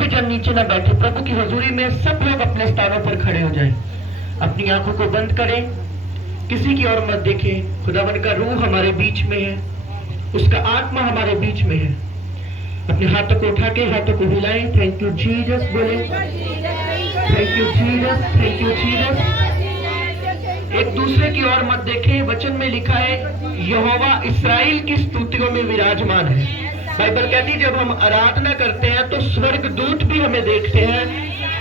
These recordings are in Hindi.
भी जन नीचे ना बैठे, प्रभु की हजूरी में सब लोग अपने स्थानों पर खड़े हो जाएं। अपनी आंखों को बंद करें, किसी की ओर मत देखें। खुदावन का रूह हमारे बीच में है, उसका आत्मा हमारे बीच में है। अपने हाथों को उठा के हाथों को हिलाएं। थैंक यू जीसस बोले, thank you Jesus, thank you Jesus. एक दूसरे की ओर मत देखें। वचन में लिखा है यहोवा इस्राएल की स्तुतियों में विराजमान है। बाइबल कहती है जब हम आराधना करते हैं तो स्वर्ग दूत भी हमें देखते हैं,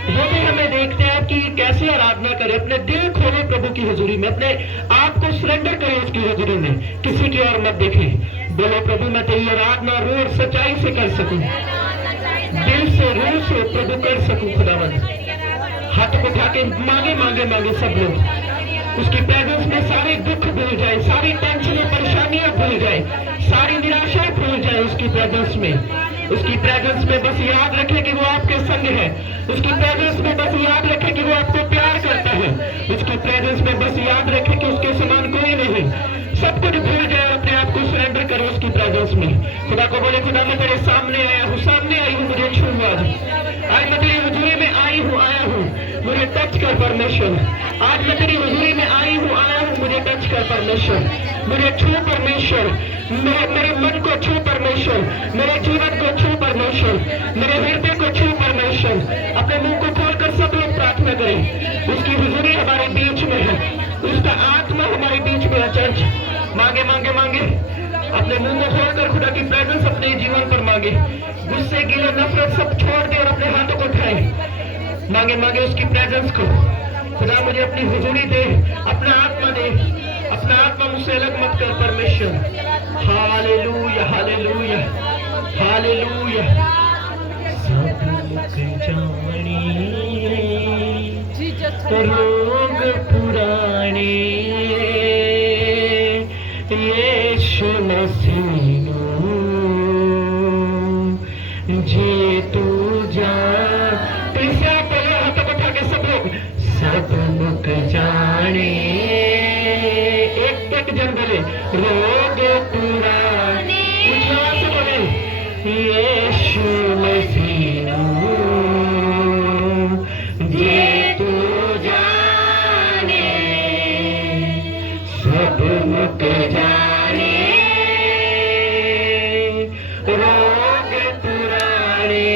वो भी हमें देखते हैं कि कैसे आराधना करें। अपने दिल खोले प्रभु की हजूरी में, अपने आप को सरेंडर करें उसकी हजूरी में, किसी की ओर मत देखें। बोलो प्रभु मैं तेरी आराधना रूह और सच्चाई से कर सकूं, दिल से रूह से प्रभु कर सकूं। खुदावन हाथ को उठा के मांगे मांगे मांगे सब लोग उसकी प्रेजेंस में सारे दुख भूल जाए, सारी टेंशनें परेशानियां भूल जाए, सारी निराशाएं भूल जाए। उसकी प्रेजेंस में, उसकी प्रेजेंस में बस याद रखें कि वो आपके संग है। उसकी प्रेजेंस में बस याद रखें कि वो आपको प्यार करता है। उसकी प्रेजेंस में बस याद रखें कि उसके समान कोई नहीं। सब कुछ भूल जाए, अपने आप को सरेंडर करो उसकी प्रेजेंस में। खुदा को बोले खुदा मैं तेरे सामने आया हूँ, सामने आई हूँ, मुझे छू आज मैं तेरी हजूरी में आई हूँ, आया हूँ, मुझे टच कर परमेश्वर। आज मैं तेरी हजूरी में आई हूँ, आया हूँ, मुझे टच कर परमेश्वर, मुझे छू परमेश्वर, मेरे मन को छू परमेश्वर, मेरे जीवन को छू परमेश्वर, मेरे हृदय को छू परमेश्वर। अपने मुंह को खोलकर सब लोग प्रार्थना करें। उसकी हजूरी हमारे बीच में है, उसका आत्मा हमारे बीच में है। चर्च मांगे मांगे मांगे, अपने मुंह को खोलकर खुदा की प्रेजेंस अपने जीवन पर मांगे। गुस्से गिले नफरत सब छोड़ दे और अपने हाथों को उठाए। मांगे मांगे उसकी प्रेजेंस को। खुदा मुझे अपनी हुजूरी दे, अपना आत्मा दे, अपना आत्मा मुझसे अलग मत कर परमेश्वर। Hallelujah hallelujah hallelujah. सब मुख जाने रोग पुराने यीशु मसीह जे तू जा। तीसरा पहले हाथों को उठा के सब लोग सब मुख जाने, एक एक जन बोले रोग पुराने, उछाल से बोले यीशु मसीह जे तू जाने, सब मुख जाने रोग पुराने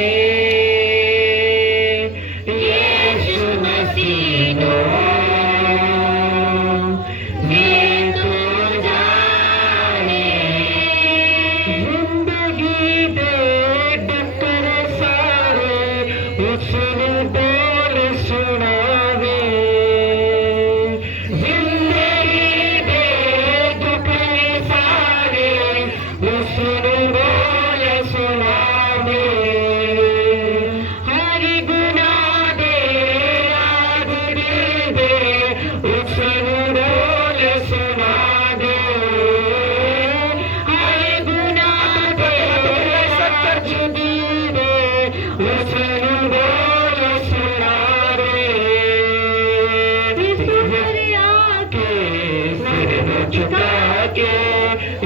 यीशु मसीह जे तू जाने। जिंदगी दे डकर सारे उसने बोल सुनावे, जिंदगी दे डकर सारे उसने बोल सुनावे। हर गुनाह दे याद दे उसने बोल सुना दे। हर गुनाह दे सच दे उसने बोल सुना दे। दरिया के सिर झुका के,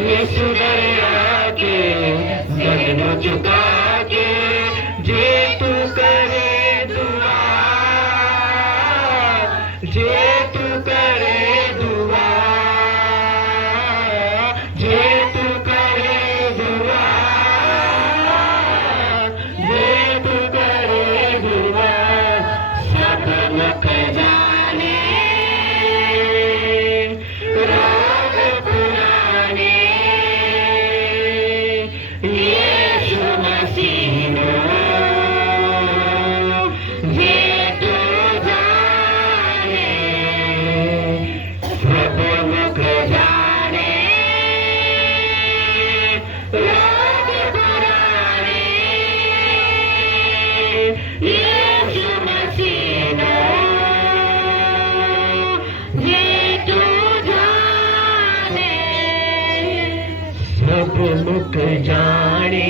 यीशु दरिया के गर्दन झुका के, जे तू करे दुआ, जे तू करे दुआ, जे तू करे दुआ, जे तू करे दुआ। सब मुख जाने रोग पुराने यीशु मसीह जे तू जाने, सब मुख जाने रोग पुराने यीशु मसीह जे तू जाने, सब मुख जाने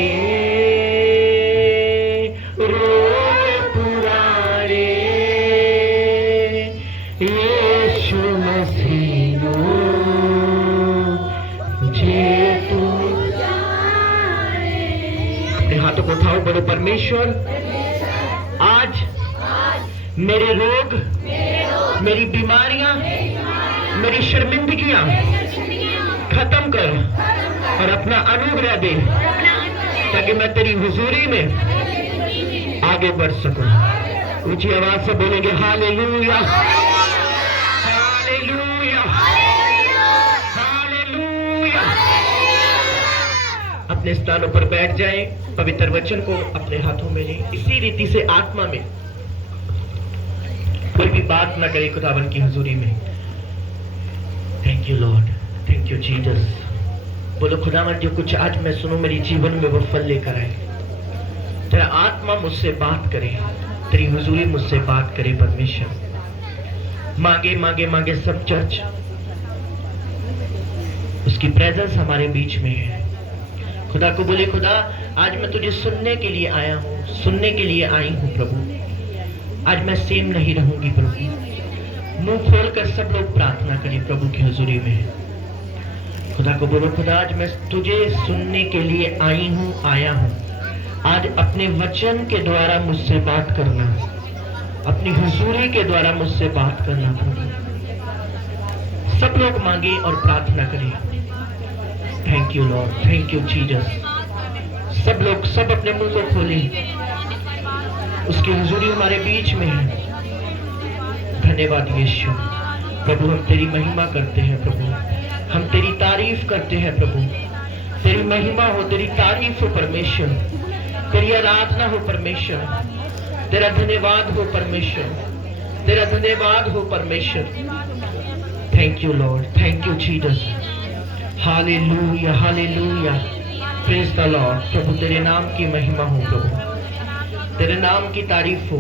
रोग पुराने यीशु मसीह जे तू जाने। अपने हाथों को उठाओ, बोलो परमेश्वर मेरे रोग, मेरी बीमारियां, मेरी शर्मिंदगियां खत्म कर और अपना अनुग्रह दे, ताकि मैं तेरी हुजूरी में आगे बढ़ सकूं। ऊंची आवाज से बोलेंगे हालेलुया, हालेलुया, हालेलुया। अपने स्थानों पर बैठ जाएं, पवित्र वचन को अपने हाथों में लें। इसी रीति से आत्मा में कोई भी बात ना करे खुदावन की हुजूरी में। Thank you Lord, thank you Jesus. बोलो खुदावन, जो कुछ आज मैं सुनूं मेरी जीवन में वो फल लेकर आए। तेरा आत्मा मुझसे बात करे, तेरी हुजूरी मुझसे बात करे परमेश्वर। मांगे मांगे मांगे सब चर्च, उसकी प्रेजेंस हमारे बीच में है। खुदा को बोले, खुदा आज मैं तुझे सुनने के लिए आया हूँ, सुनने के लिए आई हूँ प्रभु। आज मैं सेम नहीं रहूंगी प्रभु। मुंह खोलकर सब लोग प्रार्थना करें प्रभु की हुजूरी में। खुदा को बोलो, खुदा आज मैं तुझे सुनने के लिए आई हूँ, आया हूँ। आज अपने वचन के द्वारा मुझसे बात करना, अपनी हुजूरी के द्वारा मुझसे बात करना प्रभु। सब लोग मांगे और प्रार्थना करें। Thank you Lord, thank you Jesus. सब लोग सब अपने मुंह को खोलें, उसकी हुजूरी हमारे बीच में है। धन्यवाद यीशु। प्रभु हम तेरी महिमा करते हैं प्रभु, हम तेरी तारीफ करते हैं प्रभु। तेरी महिमा हो, तेरी तारीफ हो परमेश्वर, तेरी आराधना हो परमेश्वर, तेरा धन्यवाद हो परमेश्वर, तेरा धन्यवाद हो परमेश्वर। Thank you Lord, thank you Jesus. Hallelujah, hallelujah, praise the Lord. प्रभु तेरे नाम की महिमा हो प्रभु, तेरे नाम की तारीफ हो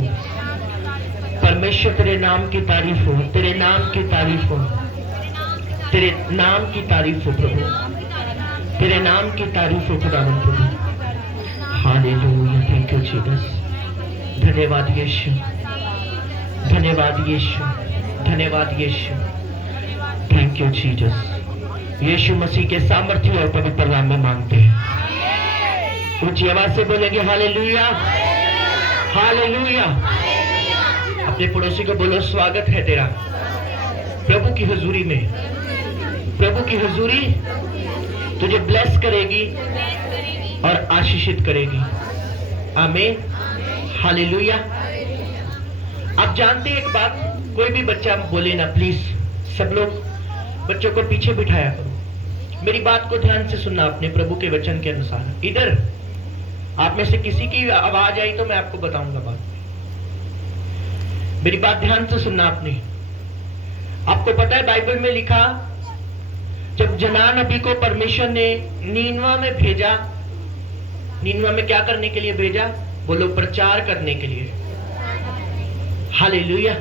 परमेश्वर, तेरे नाम की तारीफ हो, तेरे नाम की तारीफ हो, तेरे नाम की तारीफ हो प्रभु, तेरे नाम की तारीफ हो खुदावंद प्रभु। Hallelujah, thank you Jesus. धन्यवाद यीशु, धन्यवाद यीशु, धन्यवाद Yeshu. Thank you Jesus. Yeshu Masih के सामर्थ्य और पवित्र नाम में मांगते हैं। ऊंची आवाज से बोलेंगे हालेलुया, हालेलुया। अपने पड़ोसी को बोलो, स्वागत है तेरा प्रभु की हुजूरी में। प्रभु की हुजूरी तुझे ब्लेस करेगी और आशीषित करेगी। आमीन, हालेलुया। आप जानते हैं एक बात, कोई भी बच्चा बोले ना प्लीज, सब लोग बच्चों को पीछे बिठाया करो। मेरी बात को ध्यान से सुनना अपने प्रभु के वचन के अनुसार। इधर आप में से किसी की आवाज आई तो मैं आपको बताऊंगा बात। मेरी बात ध्यान से सुनना आपने। आपको पता है बाइबल में लिखा, जब जना नबी को परमेश्वर ने नीनवा में भेजा, नीनवा में क्या करने के लिए भेजा? बोलो, प्रचार करने के लिए। हालेलुया।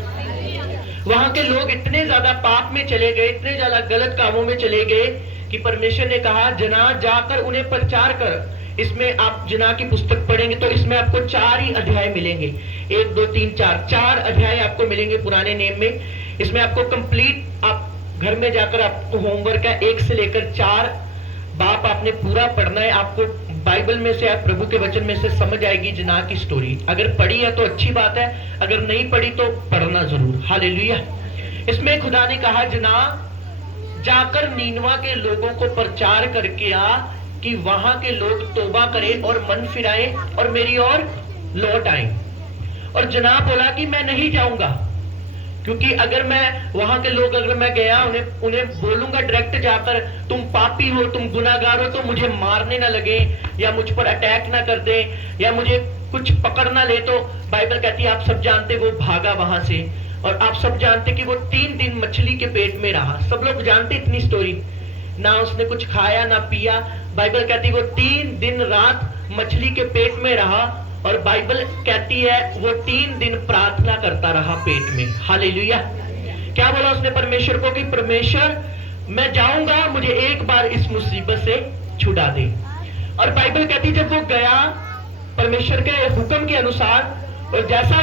वहां के लोग इतने ज्यादा पाप में चले गए, इतने ज्यादा गलत कामों में चले गए कि परमेश्वर ने कहा, जना जाकर उन्हें प्रचार कर। इसमें आप जना की पुस्तक पढ़ेंगे तो इसमें आपको 4 ही अध्याय मिलेंगे। 1 2 3 4 अध्याय आपको मिलेंगे पुराने नेम में। इसमें आपको कंप्लीट, आप घर में जाकर आपको होमवर्क है, 1 से लेकर 4 बाप आपने पूरा पढ़ना है। आपको बाइबल में से, आप प्रभु के वचन में से समझ आएगी जना की स्टोरी। अगर पढ़ी है तो अच्छी बात है, अगर नहीं पढ़ी तो पढ़ना जरूर। हालेलुया। इसमें खुदा ने कहा, जना जाकर नीनवा के लोगों को प्रचार करके आ कि वहां के लोग तौबा करें और मन फिराएं और मेरी ओर लौट आए। और जना बोला कि मैं नहीं जाऊंगा, क्योंकि अगर मैं वहां के लोग, अगर मैं गया उन्हें बोलूंगा डायरेक्ट जाकर, तुम पापी हो, तुम गुनाहगार हो, तो मुझे मारने ना लगे या मुझ पर अटैक ना कर दे या मुझे कुछ पकड़ ना ले। तो बाइबल कहती है, आप सब जानते वो भागा वहां से, और आप सब जानते कि वो 3 दिन मछली के पेट में रहा। सब लोग जानते इतनी स्टोरी। ना उसने कुछ खाया ना पिया। बाइबल कहती है वो 3 दिन रात मछली के पेट में रहा, और बाइबल कहती है वो 3 दिन प्रार्थना करता रहा पेट में। हालेलुया। क्या बोला उसने परमेश्वर को कि परमेश्वर मैं जाऊंगा, मुझे एक बार इस मुसीबत से छुड़ा दे। और बाइबल कहती जब वो गया परमेश्वर के हुक्म के अनुसार, और जैसा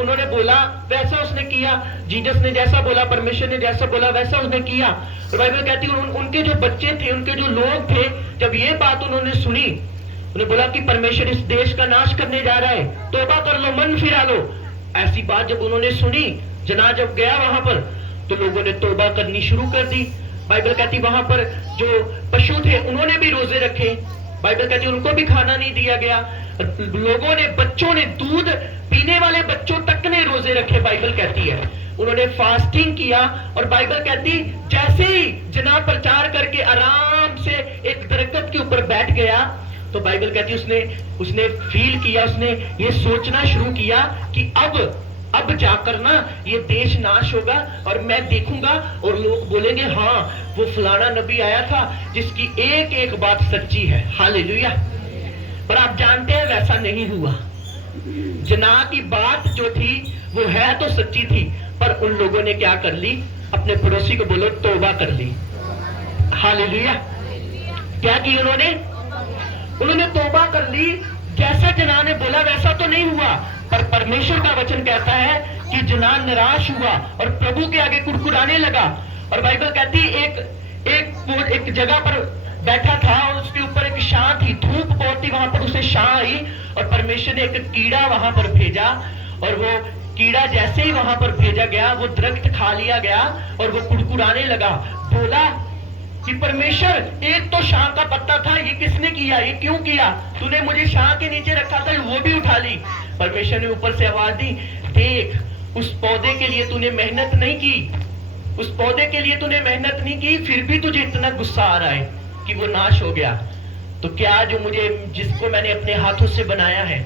उन्होंने बोला वैसा उसने किया। जीसस ने जैसा बोला, परमेश्वर ने जैसा बोला वैसा उसने किया। और बाइबल कहती है उनके जो बच्चे थे, उनके जो लोग थे, जब ये बात उन्होंने सुनी, उन्हें बोला कि परमेश्वर इस देश का नाश करने जा रहा है, तौबा कर लो, मन फिरा लो। ऐसी बात जब उन्होंने सुनी, जना जब गया वहां पर, तो लोगों ने तौबा करनी शुरू कर दी। बाइबल कहती वहां पर जो पशु थे उन्होंने भी रोजे रखे। बाइबल कहती उनको भी खाना नहीं दिया गया। लोगों ने, बच्चों ने, दूध पीने वाले बच्चों तक ने रोजे रखे। बाइबल कहती है उन्होंने फास्टिंग किया। और बाइबल कहती जैसे ही जना प्रचार करके आराम से एक दरख्त के ऊपर बैठ गया, तो बाइबल कहती उसने फील किया, उसने ये सोचना शुरू किया कि अब जाकर ना ये देश नाश होगा और मैं देखूंगा और लोग बोलेंगे हाँ वो फलाना नबी आया था जिसकी एक एक बात सच्ची है। हालेलुया। पर आप जानते हैं वैसा नहीं हुआ। जना की बात जो थी वो है तो सच्ची थी, पर उन लोगों ने क्या कर ली? अपने पड़ोसी को बोलो तौबा कर ली। हालेलुया। क्या की उन्होंने तौबा कर ली। जैसा जना ने बोला वैसा तो नहीं हुआ, पर परमेश्वर का वचन कहता है कि जना निराश हुआ और प्रभु के आगे कुड़कुड़ाने लगा। और बाइबल कहती एक जगह पर बैठा था और उसके ऊपर एक शां थी, धूप बहुत थी, वहां पर उसे शां आई और परमेश्वर ने एक कीड़ा वहां पर भेजा। और वो कीड़ा जैसे ही वहां पर भेजा गया वो दरख्त खा लिया गया और वो कुड़कुड़ाने लगा। बोला कि परमेश्वर एक तो शां का पत्ता था, ये किसने किया? ये क्यों किया? तूने मुझे शां के नीचे रखा था, वो भी उठा ली। परमेश्वर ने ऊपर से आवाज दी, देख उस पौधे के लिए तूने मेहनत नहीं की, उस पौधे के लिए तूने मेहनत नहीं की, फिर भी तुझे इतना गुस्सा आ रहा है कि वो नाश हो गया। तो क्या जो जिसको मैंने अपने हाथों से बनाया है,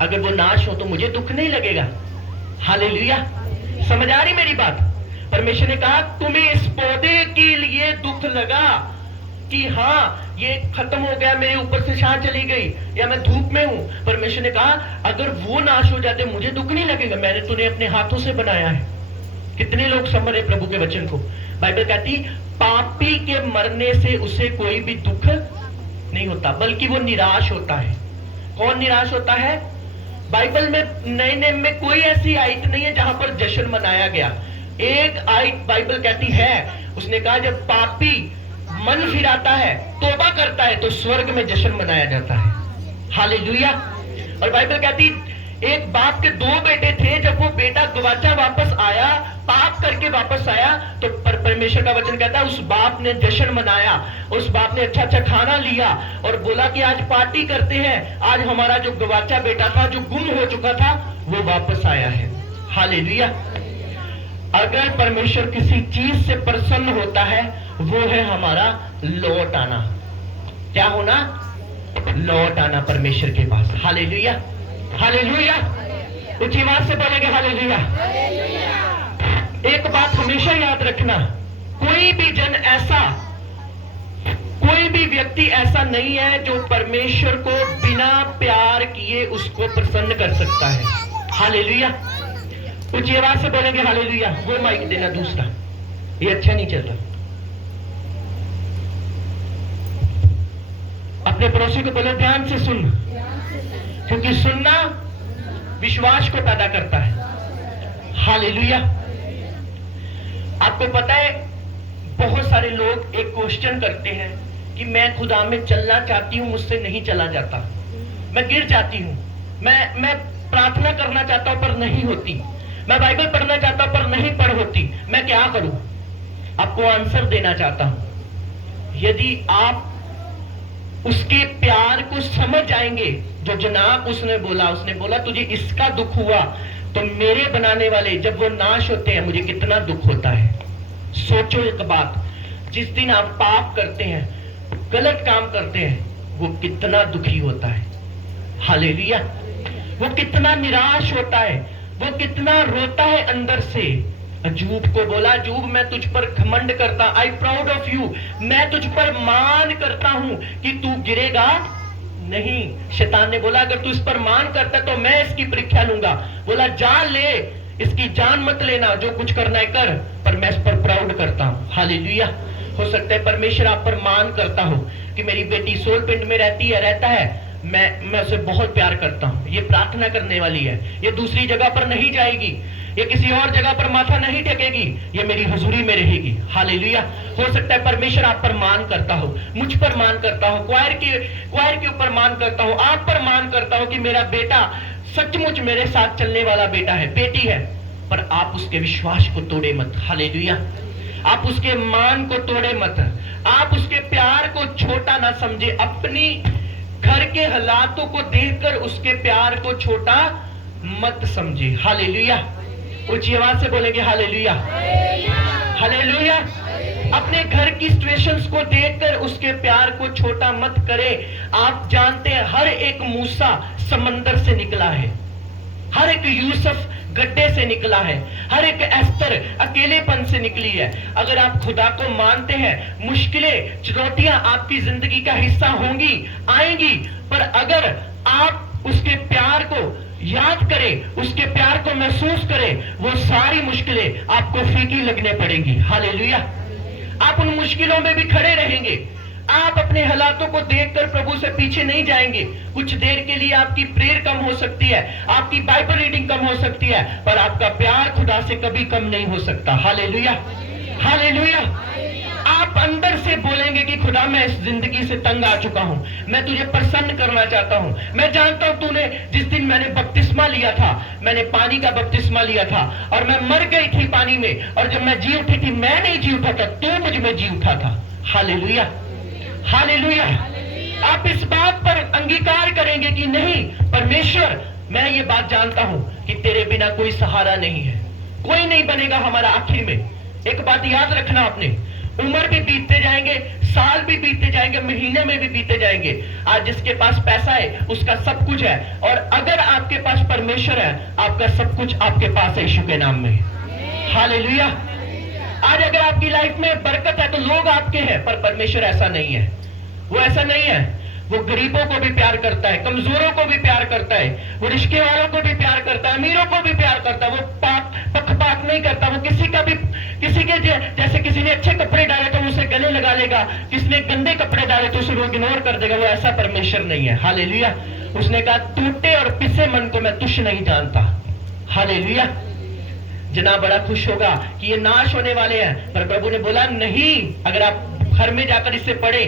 अगर वो नाश हो तो मुझे दुख नहीं लगेगा? हालेलुया। समझ आ रही मेरी बात? परमेश्वर ने कहा तुम्हें इस पौधे के लिए दुख लगा कि हाँ ये खत्म हो गया, मेरे ऊपर से शां चली गई या मैं धूप में हूं। परमेश्वर ने कहा अगर वो नाश हो जाते मुझे दुख नहीं लगेगा, मैंने तूने अपने हाथों से बनाया है। कितने लोग समझ रहे प्रभु के वचन को? बाइबल कहती पापी के मरने से उसे कोई भी दुख नहीं होता, बल्कि वो निराश होता है। कौन निराश होता है? बाइबल में नए नियम में कोई ऐसी आयत नहीं है जहां पर जश्न मनाया गया। एक आयत बाइबल कहती है, उसने कहा जब पापी मन फिराता है, तौबा करता है, तो स्वर्ग में जश्न मनाया जाता है। हालेलुया। और बाइबल कहती एक बाप के दो बेटे थे, जब वो बेटा गवाचा वापस आया, पाप करके वापस आया, तो परमेश्वर का वचन कहता है उस बाप ने जश्न मनाया, उस बाप ने अच्छा अच्छा खाना लिया और बोला कि आज पार्टी करते हैं, आज हमारा जो गवाचा बेटा था, जो गुम हो चुका था, वो वापस आया है। हालेलुया। अगर परमेश्वर किसी चीज से प्रसन्न होता है वो है हमारा लौट आना। क्या होना? लौट आना परमेश्वर के पास। हालेलुया। हालेलुया। ऊंची आवाज से बोलेंगे हालेलुया। एक बात हमेशा याद रखना, कोई भी व्यक्ति ऐसा नहीं है जो परमेश्वर को बिना प्यार किए उसको प्रसन्न कर सकता है। हालेलुया। ऊंची आवाज से बोलेंगे हालेलुया। वो माइक देना दूसरा, ये अच्छा नहीं चल रहा। अपने पड़ोसी को बोलो ध्यान से सुन, क्योंकि सुनना विश्वास को पैदा करता है। हालेलुया। आपको पता है बहुत सारे लोग एक क्वेश्चन करते हैं कि मैं खुदा में चलना चाहती हूं, मुझसे नहीं चला जाता, मैं गिर जाती हूं, मैं प्रार्थना करना चाहता हूं पर नहीं होती, मैं बाइबल पढ़ना चाहता हूं पर नहीं पढ़ होती, मैं क्या करूं? आपको आंसर देना चाहता हूं। यदि आप उसके प्यार को समझ जाएंगे, जो जनाब उसने बोला तुझे इसका दुख हुआ, तो मेरे बनाने वाले जब वो नाश होते हैं मुझे कितना दुख होता है। सोचो एक बात, जिस दिन आप पाप करते हैं, गलत काम करते हैं, वो कितना दुखी होता है। हालेलुया। वो कितना निराश होता है, वो कितना रोता है अंदर से। अजूब को बोला, अजूब मैं तुझ पर घमंड करता, आई प्राउड ऑफ यू, मैं तुझ पर मान करता हूं कि तू गिरेगा नहीं। शैतान ने बोला अगर तू इस पर मान करता तो मैं इसकी परीक्षा लूंगा। बोला जा ले, इसकी जान मत लेना, जो कुछ करना है कर, पर मैं इस पर प्राउड करता हूं। हालेलुया। हो सकता है परमेश्वर आप पर मान करता हो कि मेरी बेटी सोल पिंड में रहता है, मैं उसे बहुत प्यार करता हूं, ये प्रार्थना करने वाली है, ये दूसरी जगह पर नहीं जाएगी, ये किसी और जगह पर माथा नहीं टेकेगी, ये मेरी हुजूरी में रहेगी। हालेलुया। हो सकता है परमेश्वर आप पर मान करता हो, मुझ पर मान करता हो, क्वायर के ऊपर मान करता हो, आप पर मान करता हो कि मेरा बेटा सचमुच मेरे साथ चलने वाला बेटा है, बेटी है, पर आप उसके विश्वास को तोड़े मत। हालेलुया। आप उसके मान को तोड़े मत, आप उसके प्यार को छोटा ना समझे। अपनी घर के हालातों को देखकर उसके प्यार को छोटा मत समझे। हालेलुया। ऊंची आवाज से बोलेंगे हालेलुया, हालेलुया। अपने घर की सिचुएशंस को देखकर उसके प्यार को छोटा मत करें। आप जानते हैं हर एक मूसा समंदर से निकला है, हर एक यूसुफ गड्ढे से निकला है, हर एक एस्तर अकेलेपन से निकली है। अगर आप खुदा को मानते हैं, मुश्किलें चुनौतियां आपकी जिंदगी का हिस्सा होंगी, आएंगी, पर अगर आप उसके प्यार को याद करें, उसके प्यार को महसूस करें, वो सारी मुश्किलें आपको फीकी लगने पड़ेंगी। हालेलुया। आप उन मुश्किलों में भी खड़े रहेंगे। आप अपने हालातों को देखकर प्रभु से पीछे नहीं जाएंगे। कुछ देर के लिए आपकी प्रेयर कम हो सकती है, आपकी बाइबल रीडिंग कम हो सकती है, पर आपका प्यार खुदा से कभी कम नहीं हो सकता। Hallelujah, hallelujah. आप अंदर से बोलेंगे कि खुदा मैं इस जिंदगी से तंग आ चुका हूं, मैं तुझे प्रसन्न करना चाहता हूं। मैं जानता हूं तूने जिस दिन मैंने बपतिस्मा लिया था, मैंने पानी का बपतिस्मा लिया था और मैं मर गई थी पानी में, और जब मैं जी उठी थी, मैं नहीं जी उठा था, तू मुझ में जी उठा था। Hallelujah, hallelujah. आप इस बात पर अंगीकार करेंगे कि नहीं परमेश्वर, मैं ये बात जानता हूं कि तेरे बिना कोई सहारा नहीं है, कोई नहीं बनेगा हमारा आखिर में। एक बात याद रखना आपने, उम्र भी बीतते जाएंगे, साल भी बीतते जाएंगे, महीने में भी बीतते जाएंगे। आज जिसके पास पैसा है उसका सब कुछ है, और अगर आपके पास परमेश्वर है, आपका सब कुछ आपके पास है यीशु के नाम में। हालेलुया। आज अगर आपकी लाइफ में बरकत है तो लोग आपके हैं, पर परमेश्वर ऐसा नहीं है। वो ऐसा नहीं है। वो गरीबों को भी प्यार करता है, कमजोरों को भी प्यार करता है, वो रिश्ते वालों को भी प्यार करता है, अमीरों को भी प्यार करता है। वो पक्षपात नहीं करता। वो किसी का भी, किसी के जैसे किसी ने अच्छे कपड़े डाले तो उसे गले लगा लेगा, किसने गंदे कपड़े डाले तो उसे वो इग्नोर कर देगा। वो ऐसा परमेश्वर नहीं है। हालेलुया। उसने कहा टूटे और पिसे मन को मैं तुच्छ नहीं जानता। हालेलुया। जना बड़ा खुश होगा कि ये नाश होने वाले हैं, पर प्रभु ने बोला नहीं। अगर आप घर में जाकर इससे पढ़े,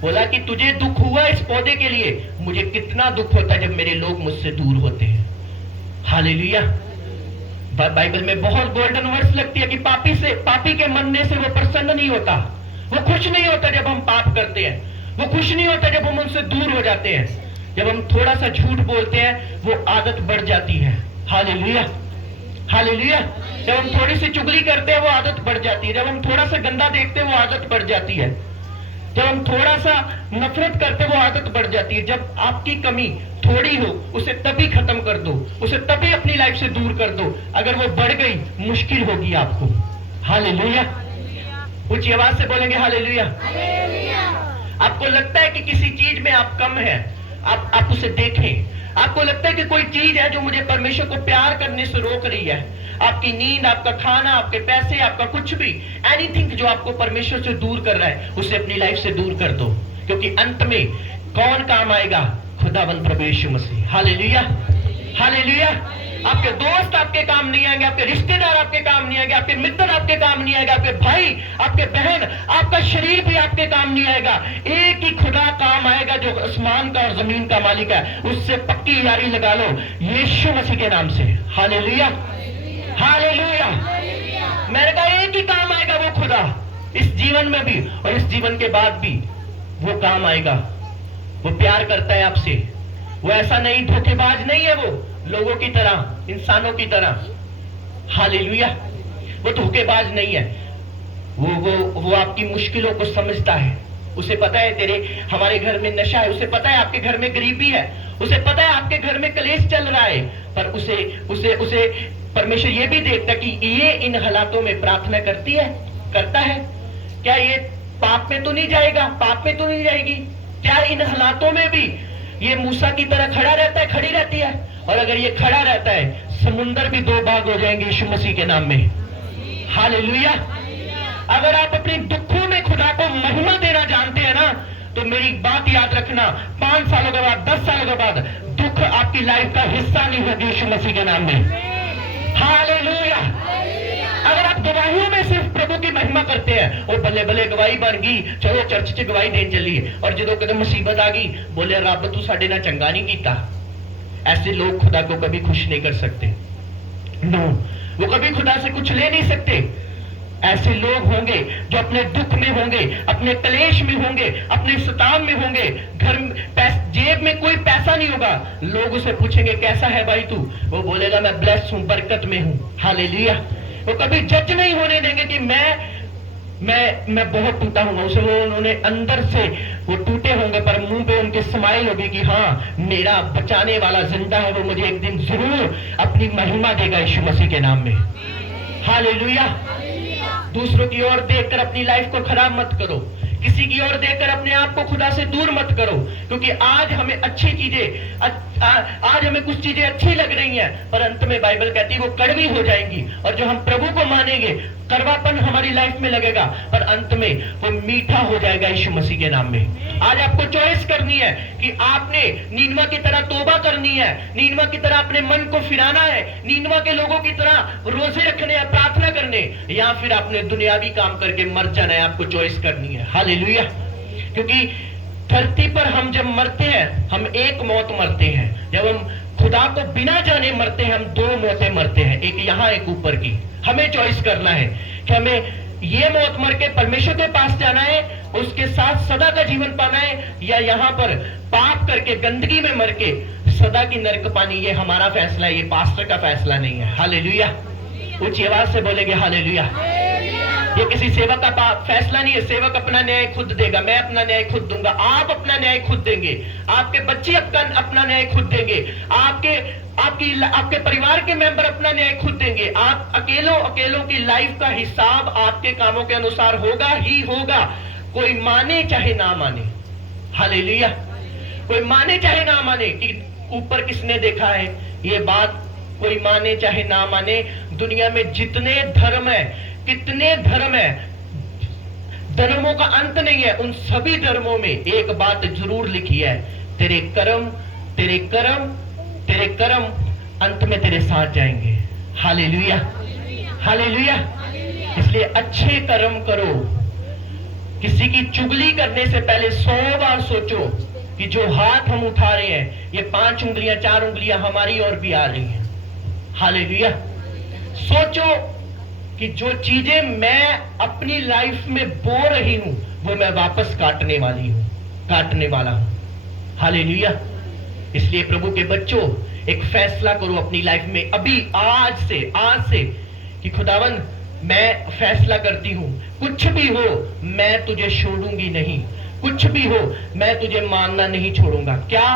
बोला कि तुझे दुख हुआ इस पौधे के लिए, मुझे कितना दुख होता है जब मेरे लोग मुझसे दूर होते हैं। हालेलुया। बाइबल में बहुत गोल्डन वर्ड्स लगती है कि पापी के मरने से वो प्रसन्न नहीं होता, वो खुश नहीं होता जब हम पाप करते हैं, वो खुश नहीं होता जब हम उनसे दूर हो जाते हैं। जब हम थोड़ा सा झूठ बोलते हैं वो आदत बढ़ जाती है। Hallelujah, hallelujah. जब हम थोड़ी सी चुगली करते हैं वो आदत बढ़ जाती है। जब हम थोड़ा सा गंदा देखते हैं वो आदत बढ़ जाती है। जब हम थोड़ा सा नफरत करते वो आदत बढ़ जाती है। जब आपकी कमी थोड़ी हो उसे तभी खत्म कर दो, उसे तभी अपनी लाइफ से दूर कर दो। अगर वो बढ़ गई मुश्किल होगी आपको। हालेलुया। ऊंची आवाज से बोलेंगे हालेलुया। आपको लगता है कि किसी चीज में आप कम है, आप उसे देखें। आपको लगता है कि कोई चीज है जो मुझे परमेश्वर को प्यार करने से रोक रही है, आपकी नींद, आपका खाना, आपके पैसे, आपका कुछ भी, एनीथिंग जो आपको परमेश्वर से दूर कर रहा है, उसे अपनी लाइफ से दूर कर दो। क्योंकि अंत में कौन काम आएगा? खुदावंद प्रभु यीशु मसीह। Hallelujah, hallelujah. आपके दोस्त आपके काम नहीं आएंगे, आपके रिश्तेदार आपके काम नहीं आएंगे, आपके मित्र आपके काम नहीं आएगा, आपके भाई, आपके बहन, आपका शरीर भी आपके काम नहीं आएगा। एक ही खुदा काम आएगा जो आसमान का और जमीन का मालिक है। उससे पक्की यारी लगा लो यीशु मसीह के नाम से। Hallelujah, hallelujah. मैंने कहा एक ही काम आएगा, वो खुदा इस जीवन में भी और इस जीवन के बाद भी वो काम आएगा। वो प्यार करता है आपसे। वो ऐसा नहीं, धोखेबाज नहीं है वो, लोगों की तरह, इंसानों की तरह। हालेलुया। वो धोखेबाज नहीं है। वो आपकी मुश्किलों को समझता है। उसे पता है तेरे हमारे घर में नशा है, उसे पता है आपके घर में गरीबी है, उसे पता है आपके घर में कलेश चल रहा है, पर उसे परमेश्वर ये भी देखता कि ये इन हालातों में प्रार्थना करता है। क्या ये पाप में तो नहीं जाएगा, पाप में तो नहीं जाएगी? क्या इन हालातों में भी ये मूसा की तरह खड़ा रहता है, खड़ी रहती है? और अगर ये खड़ा रहता है, समुंदर भी दो भाग हो जाएंगे यीशु मसीह के नाम में। हालेलुया। अगर आप अपने दुखों में खुदा को महिमा देना जानते हैं ना, तो मेरी बात याद रखना, 5 सालों के बाद, 10 सालों के बाद दुख आपकी लाइफ का हिस्सा नहीं होगी यीशु मसीह के नाम में। हालेलुया। अगर आप गवाहियों में सिर्फ प्रभु की महिमा करते हैं, और बल्ले बल्ले गवाही बन गई, चलो चर्च च गवाही देन चलिए, और जो कदम मुसीबत आ गई बोले रब तू साडे नाल चंगा नहीं कीता, ऐसे लोग खुदा को कभी खुश नहीं कर सकते। नो, वो कभी खुदा से कुछ ले नहीं सकते। ऐसे लोग होंगे जो अपने दुख में होंगे, अपने क्लेश में होंगे, अपने सताव में होंगे, घर में जेब में कोई पैसा नहीं होगा, लोग उसे पूछेंगे कैसा है भाई तू, वो बोलेगा मैं ब्लेस्ड हूं, बरकत में हूं। हालेलुया। वो कभी जज नहीं होने देंगे कि मैं बहुत टूटा हूं। उसे वो उन्होंने अंदर से वो टूटे होंगे पर मुंह पे उनके स्माइल होगी कि हाँ, मेरा बचाने वाला जिंदा है, वो मुझे एक दिन जरूर अपनी महिमा देगा यीशु मसीह के नाम में। हालेलुया। दूसरों की ओर देखकर अपनी लाइफ को खराब मत करो, किसी की ओर देखकर अपने आप को खुदा से दूर मत करो, क्योंकि आज हमें अच्छी चीजें, आज हमें कुछ चीजें अच्छी लग रही हैं, पर अंत में बाइबल कहती है वो कड़वी हो जाएंगी। और जो हम प्रभु को मानेंगे, कड़वापन हमारी लाइफ में लगेगा, पर अंत में वो मीठा हो जाएगा यीशु मसीह के नाम में। आज आपको चॉइस करनी है कि आपने नीनवा की तरह तौबा करनी है, नीनवा की तरह अपने मन को फिराना है, नीनवा के लोगों की तरह रोजे रखने हैं, प्रार्थना करने, या फिर आपने दुनियावी काम करके मर जाना है। आपको चॉइस करनी है। हालेलुया। क्योंकि धरती पर हम जब मरते हैं, हम एक मौत मरते हैं। जब हम खुदा को बिना जाने मरते हैं, हम दो मौतें मरते हैं, एक यहाँ एक ऊपर की। हमें चॉइस करना है कि हमें ये मौत मर के परमेश्वर के पास जाना है, उसके साथ सदा का जीवन पाना है, या यहाँ पर पाप करके गंदगी में मर के सदा की नरक पानी। ये हमारा फैसला है, ये पास्टर का फैसला नहीं है। हालेलुया। ऊंची आवाज से बोलेंगे हालेलुया। ये किसी सेवक का फैसला नहीं है। सेवक अपना न्याय खुद देगा, मैं अपना न्याय खुद दूंगा, आप अपना न्याय खुद देंगे, आपके बच्चे अपना न्याय खुद देंगे, आपके परिवार के मेंबर अपना न्याय खुद देंगे। आप अकेलों की लाइफ का हिसाब आपके कामों के अनुसार होगा ही होगा, कोई माने चाहे ना माने। हालेलुया। कोई माने चाहे ना माने कि ऊपर किसने देखा है, ये बात कोई माने चाहे ना माने। दुनिया में जितने धर्म है, कितने धर्म है, धर्मों का अंत नहीं है। उन सभी धर्मों में एक बात जरूर लिखी है, तेरे कर्म अंत में तेरे साथ जाएंगे। हालेलुया। हालेलुया। इसलिए अच्छे कर्म करो। किसी की चुगली करने से पहले 100 बार सोचो कि जो हाथ हम उठा रहे हैं, ये 5 उंगलियां 4 उंगलियां हमारी ओर भी आ रही हैं। हालेलुया। सोचो कि जो चीजें मैं अपनी लाइफ में बो रही हूं, वो मैं वापस काटने वाला हूं। हालेलुया। इसलिए प्रभु के बच्चों, एक फैसला करो अपनी लाइफ में अभी, आज से कि खुदावन, मैं फैसला करती हूं, कुछ भी हो मैं तुझे छोड़ूंगी नहीं, कुछ भी हो मैं तुझे मानना नहीं छोड़ूंगा। क्या?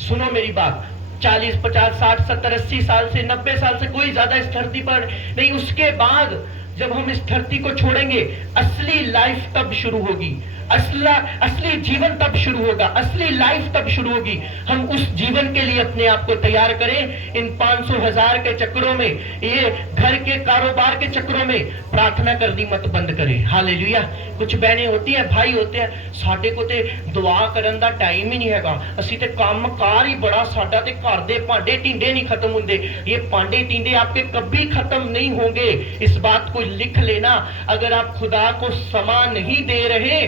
सुनो मेरी बात, 40, 50, 60, 70, 80 साल से, 90 साल से कोई ज्यादा इस धरती पर नहीं। उसके बाद जब हम इस धरती को छोड़ेंगे, असली लाइफ तब शुरू होगी, असली जीवन तब शुरू होगा, असली लाइफ तब शुरू होगी। हम उस जीवन के लिए अपने आप को तैयार करें। इन 500 1000 के चक्करों में, ये घर के कारोबार के चक्करों में प्रार्थना करनी मत बंद करें। हालेलुया। कुछ बहनें होती हैं, भाई होते हैं, साडे को ते दुआ करन दा टाइम ही नहीं हैगा, असी ते काम कार ही बड़ा, साडा ते घर दे भांडे टींडे नहीं खत्म होंदे। ये भांडे टींडे आपके कभी खत्म नहीं होंगे। इस बात को लिख लेना। अगर आप खुदा को समा नहीं दे रहे,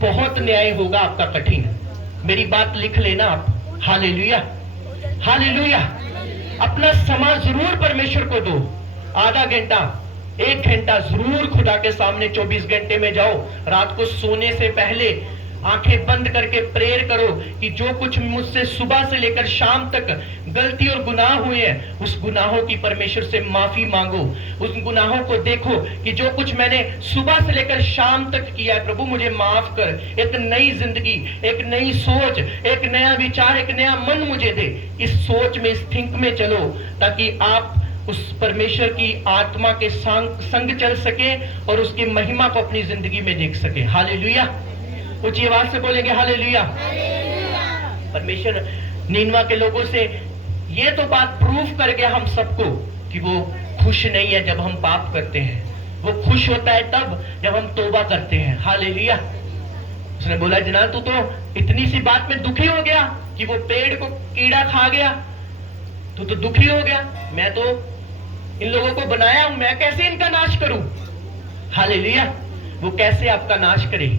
बहुत न्याय होगा आपका कठिन। मेरी बात लिख लेना आप। हालेलुया। हालेलुया। अपना समय जरूर परमेश्वर को दो। आधा घंटा, 1 घंटा जरूर खुदा के सामने 24 घंटे में जाओ। रात को सोने से पहले आंखें बंद करके प्रेयर करो कि जो कुछ मुझसे सुबह से लेकर शाम तक गलती और गुनाह हुए हैं, उस गुनाहों की परमेश्वर से माफी मांगो। उस गुनाहों को देखो कि जो कुछ मैंने सुबह से लेकर शाम तक किया है, प्रभु मुझे माफ कर। एक नई जिंदगी, एक नई सोच, एक नया विचार, एक नया मन मुझे दे। इस सोच में, इस थिंक में चलो, ताकि आप उस परमेश्वर की आत्मा के संग चल सके और उसकी महिमा को अपनी जिंदगी में देख सके। हालेलुया। ऊंची आवाज से बोलेंगे हालेलुया। परमेश्वर नीनवा के लोगों से ये तो बात प्रूफ कर गया हम सबको कि वो खुश नहीं है जब हम पाप करते हैं, वो खुश होता है तब जब हम तौबा करते हैं। हालेलुया। उसने बोला, जना तू तो इतनी सी बात में दुखी हो गया कि वो पेड़ को कीड़ा खा गया, तू तो दुखी हो गया। मैं तो इन लोगों को बनाया हूं, मैं कैसे इनका नाश करूं? हालेलुया। वो कैसे आपका नाश करे?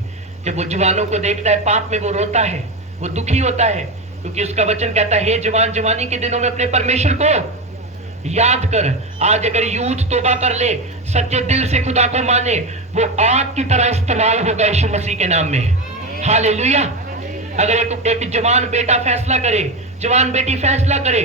जब वो जवानों को देखता है पाप में, वो रोता है, वो दुखी होता है क्योंकि उसका वचन कहता है, हे जवान, जवानी के दिनों में अपने परमेश्वर को याद कर। आज अगर यूथ तौबा कर ले, सच्चे दिल से खुदा को माने, वो आग की तरह इस्तेमाल होगा यीशु मसीह के नाम में। हालेलुया। अगर एक जवान बेटा फैसला करे, जवान बेटी फैसला करे,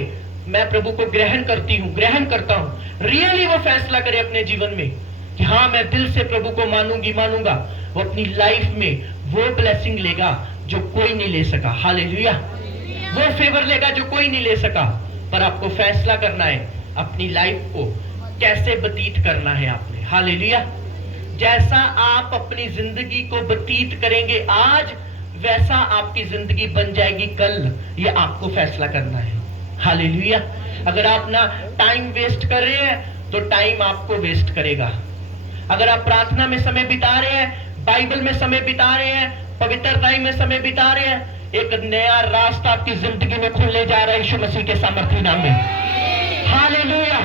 मैं प्रभु को ग्रहण करती हूँ, ग्रहण करता हूँ, रियली वो फैसला करे अपने जीवन में कि हाँ मैं दिल से प्रभु को मानूंगी, मानूंगा, वो अपनी लाइफ में वो ब्लेसिंग लेगा जो कोई नहीं ले सका। हालेलुया। वो फेवर लेगा जो कोई नहीं ले सका। पर आपको फैसला करना है अपनी लाइफ को कैसे व्यतीत करना है आपने। हालेलुया। जैसा आप अपनी जिंदगी को व्यतीत करेंगे आज, वैसा आपकी जिंदगी बन जाएगी कल। ये आपको फैसला करना है। हालेलुया। अगर आप ना टाइम वेस्ट कर रहे हैं तो टाइम आपको वेस्ट करेगा। अगर आप प्रार्थना में समय बिता रहे हैं, बाइबल में समय बिता रहे हैं, पवित्रता में समय बिता रहे हैं, एक नया रास्ता आपकी जिंदगी में खुलने जा रहा है यीशु मसीह के सामर्थ्य नाम में। हालेलुया।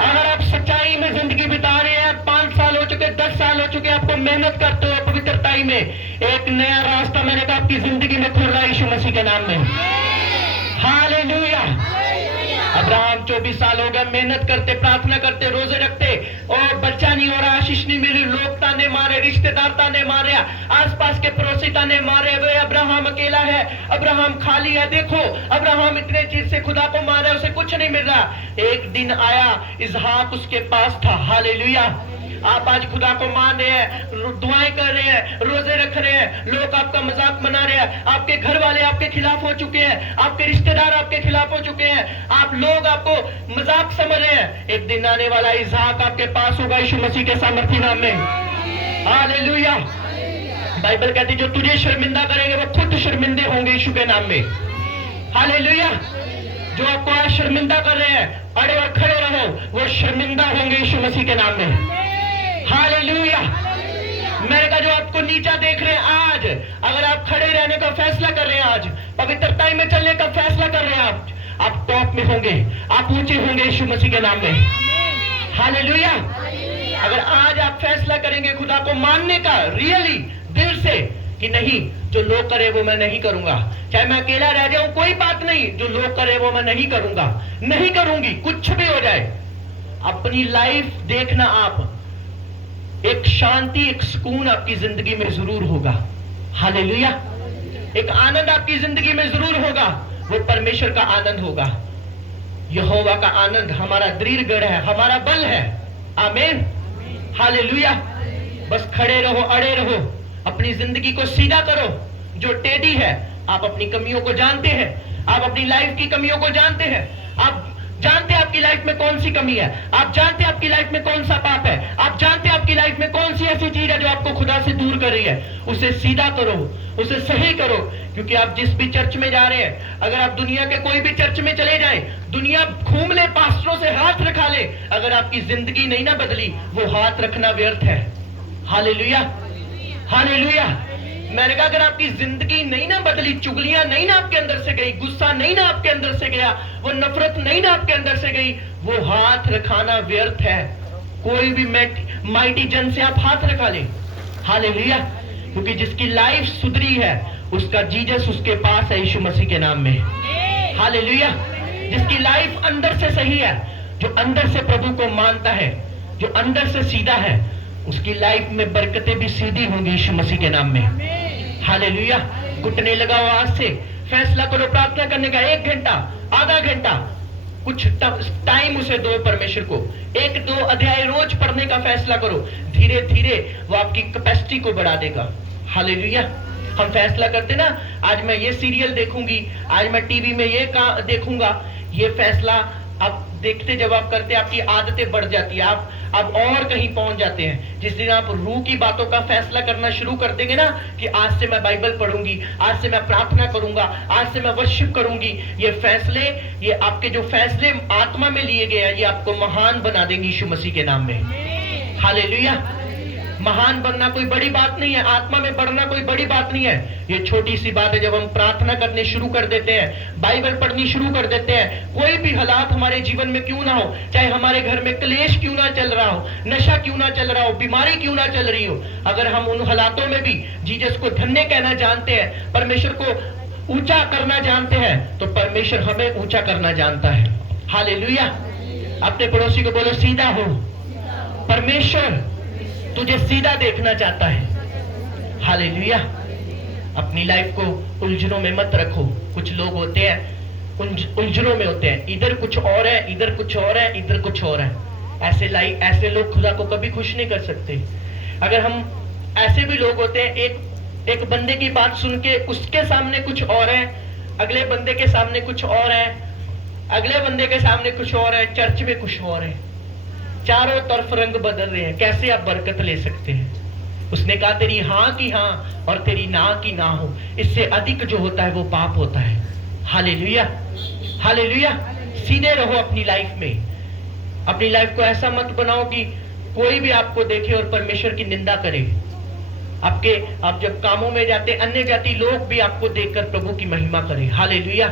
अगर आप सच्चाई में जिंदगी बिता रहे हैं, 5 साल हो चुके, 10 साल हो चुके, आपको मेहनत करते हो पवित्रता में, एक नया रास्ता मैंने कहा आपकी जिंदगी में खुल रहा है यीशु मसीह के नाम में। हालेलुया। अब्राहम 24 साल हो गए मेहनत करते, प्रार्थना करते, रोजे रखते, और बच्चा नहीं हो रहा, आशीष नहीं मिली, लोग ताने मारे, रिश्तेदार ताने मारे, आसपास के पड़ोसी ताने मारे, वे अब्राहम अकेला है, अब्राहम खाली है, देखो अब्राहम इतने चीज से खुदा को मारा, उसे कुछ नहीं मिल रहा। एक दिन आया, इसहाक उसके पास था। हालेलुया। आप आज खुदा को मान रहे हैं, दुआएं कर रहे हैं, रोजे रख रहे हैं, लोग आपका मजाक बना रहे हैं, आपके घर वाले आपके खिलाफ हो चुके हैं, आपके रिश्तेदार आपके खिलाफ हो चुके हैं, आप लोग आपको मजाक समझ रहे हैं। एक दिन आने वाला इसहाक आपके पास होगा यीशु मसीह के सामर्थ्य नाम में। हालेलुया। बाइबल कहती जो तुझे शर्मिंदा करेंगे वो खुद शर्मिंदे होंगे यीशु के नाम में। हालेलुया। जो आपको आज शर्मिंदा कर रहे हैं, अड़े और खड़े रहो, वो शर्मिंदा होंगे यीशु मसीह के नाम में। हालेलुया। मैंने कहा जो आपको नीचा देख रहे हैं आज, अगर आप खड़े रहने का फैसला कर रहे हैं, आज पवित्रता में चलने का फैसला कर रहे हैं, आप टॉप में होंगे, आप ऊंचे होंगे यीशु मसीह के नाम में। हालेलुया। अगर आज आप फैसला करेंगे खुदा को मानने का रियली दिल से कि नहीं, जो लोग करे वो मैं नहीं करूंगा, चाहे मैं अकेला रह जाऊं कोई बात नहीं, जो लोग करे वो मैं नहीं करूंगा, नहीं करूंगी, कुछ भी हो जाए। अपनी लाइफ देखना, आप एक शांति, एक सुकून आपकी जिंदगी में जरूर होगा। हालेलुया। एक आनंद आपकी जिंदगी में जरूर होगा, वो परमेश्वर का आनंद होगा। यहोवा का आनंद हमारा दृढ़ गढ़ है, हमारा बल है। आमीन। हालेलुया। बस खड़े रहो, अड़े रहो, अपनी जिंदगी को सीधा करो। जो टेढ़ी है, आप अपनी कमियों को जानते हैं, आप अपनी लाइफ की कमियों को जानते हैं, आप जानते हैं आपकी लाइफ में कौन सी कमी है, आप जानते हैं आपकी लाइफ में कौन सा पाप है, आप जानते हैं आपकी लाइफ में कौन सी ऐसी चीज है जो आपको खुदा से दूर कर रही है। उसे सीधा करो, उसे सही करो। क्योंकि आप जिस भी चर्च में जा रहे हैं, अगर आप दुनिया के कोई भी चर्च में चले जाएं, दुनिया घूम ले, पास्टरों से हाथ रखा ले, अगर आपकी जिंदगी नहीं ना बदली, वो हाथ रखना व्यर्थ है। हालेलुया। हालेलुया। मैंने कहा अगर आपकी जिंदगी नहीं ना बदली, चुगलियां नहीं ना आपके अंदर से गई, गुस्सा नहीं ना आपके अंदर से गया, वो नफरत नहीं ना आपके अंदर से गई, वो हाथ रखाना व्यर्थ है। कोई भी माइटी जन से आप हाथ रखा लें। हालेलुया। क्योंकि जिसकी लाइफ सुधरी है, उसका जीसस उसके पास है यीशु मसीह के नाम में। हालेलुया। जिसकी लाइफ अंदर से सही है, जो अंदर से प्रभु को मानता है, जो अंदर से सीधा है, उसकी लाइफ में बरकतें भी सीधी होंगी यीशु मसीह के नाम में। हालेलुया। घुटने लगाओ, आज से फैसला करो प्रार्थना करने का। 1 घंटा, आधा घंटा, कुछ टाइम उसे दो परमेश्वर को। 1-2 अध्याय रोज पढ़ने का फैसला करो। धीरे धीरे वो आपकी कैपेसिटी को बढ़ा देगा। हालेलुया। हम फैसला करते ना, आज मैं ये सीरियल देखूंगी, आज मैं टीवी में ये देखूंगा, ये फैसला आप देखते जब आप करते, आपकी आदतें बढ़ जाती है, आप और कहीं पहुंच जाते हैं। जिस दिन आप रूह की बातों का फैसला करना शुरू कर देंगे ना, कि आज से मैं बाइबल पढ़ूंगी, आज से मैं प्रार्थना करूंगा, आज से मैं वर्शिप करूंगी, ये फैसले, ये आपके जो फैसले आत्मा में लिए गए हैं, ये आपको महान बना देंगे यीशु मसीह के नाम में। हालेलुया। महान बनना कोई बड़ी बात नहीं है, आत्मा में बढ़ना कोई बड़ी बात नहीं है। ये छोटी सी बात है। जब हम प्रार्थना करने शुरू कर देते हैं, बाइबल पढ़नी शुरू कर देते हैं, कोई भी हालात हमारे जीवन में क्यों ना हो, चाहे हमारे घर में क्लेश क्यों ना चल रहा हो, नशा क्यों ना चल रहा हो, बीमारी क्यों ना चल रही हो, अगर हम उन हालातों में भी जीसस को धन्य कहना जानते हैं, परमेश्वर को ऊंचा करना जानते हैं तो परमेश्वर हमें ऊंचा करना जानता है। हालेलुया। अपने पड़ोसी को बोलो सीधा हो। परमेश्वर तुझे सीधा देखना चाहता है। हालेलुया। अपनी लाइफ को उलझनों में मत रखो। कुछ लोग होते हैं उलझनों में होते हैं, इधर कुछ और है, इधर कुछ और है, इधर कुछ और है। ऐसे लोग खुदा को कभी खुश नहीं कर सकते। अगर हम ऐसे भी लोग होते हैं, एक बंदे की बात सुन के उसके सामने कुछ और है, अगले बंदे के सामने कुछ और है, अगले बंदे के सामने कुछ और है, चर्च में कुछ और है, चारों तरफ रंग बदल रहे हैं। कैसे आप बरकत ले सकते हैं? उसने कहा तेरी हाँ की हाँ और तेरी ना की ना हो, इससे अधिक जो होता है वो पाप होता है। हालेलुया। हालेलुया। सीधे रहो अपनी लाइफ में। अपनी लाइफ को ऐसा मत बनाओ कि कोई भी आपको देखे और परमेश्वर की निंदा करे। आप जब कामों में जाते, अन्य जाति लोग भी आपको देखकर प्रभु की महिमा करें। हालेलुया।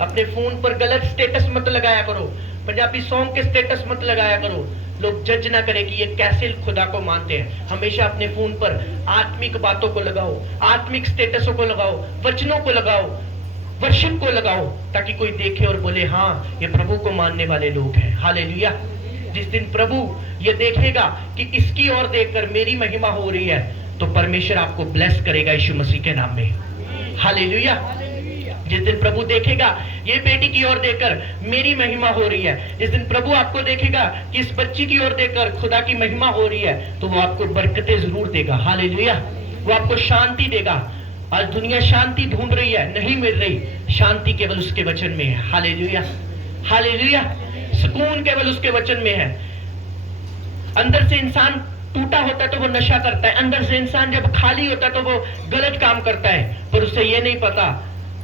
अपने फोन पर गलत स्टेटस मत लगाया करो, पंजाबी सॉन्ग के स्टेटस मत लगाया करो, लोग जज ना करें कि ये कैसे खुदा को मानते हैं। हमेशा अपने फोन पर आत्मिक बातों को लगाओ, आत्मिक स्टेटसों को लगाओ, वचनों को लगाओ, वर्शिप को लगाओ, ताकि कोई देखे और बोले हाँ ये प्रभु को मानने वाले लोग हैं। हालेलुया। जिस दिन प्रभु ये देखेगा कि इसकी ओर देखकर मेरी महिमा हो रही है, तो परमेश्वर आपको ब्लेस करेगा यीशु मसीह के नाम में। हालेलुया। जिस दिन प्रभु देखेगा ये बेटी की ओर देखकर मेरी महिमा हो रही है, जिस दिन प्रभु आपको देखेगा कि इस बच्ची की ओर देखकर खुदा की महिमा हो रही है, तो वो आपको बरकतें जरूर देगा। हालेलुया। वो आपको शांति देगा। आज दुनिया शांति ढूंढ रही है, नहीं मिल रही। शांति केवल उसके वचन में है। हालेलुया। हालेलुया। सुकून केवल उसके वचन में है। अंदर से इंसान टूटा होता है तो वो नशा करता है, अंदर से इंसान जब खाली होता है तो वो गलत काम करता है, पर उसे ये नहीं पता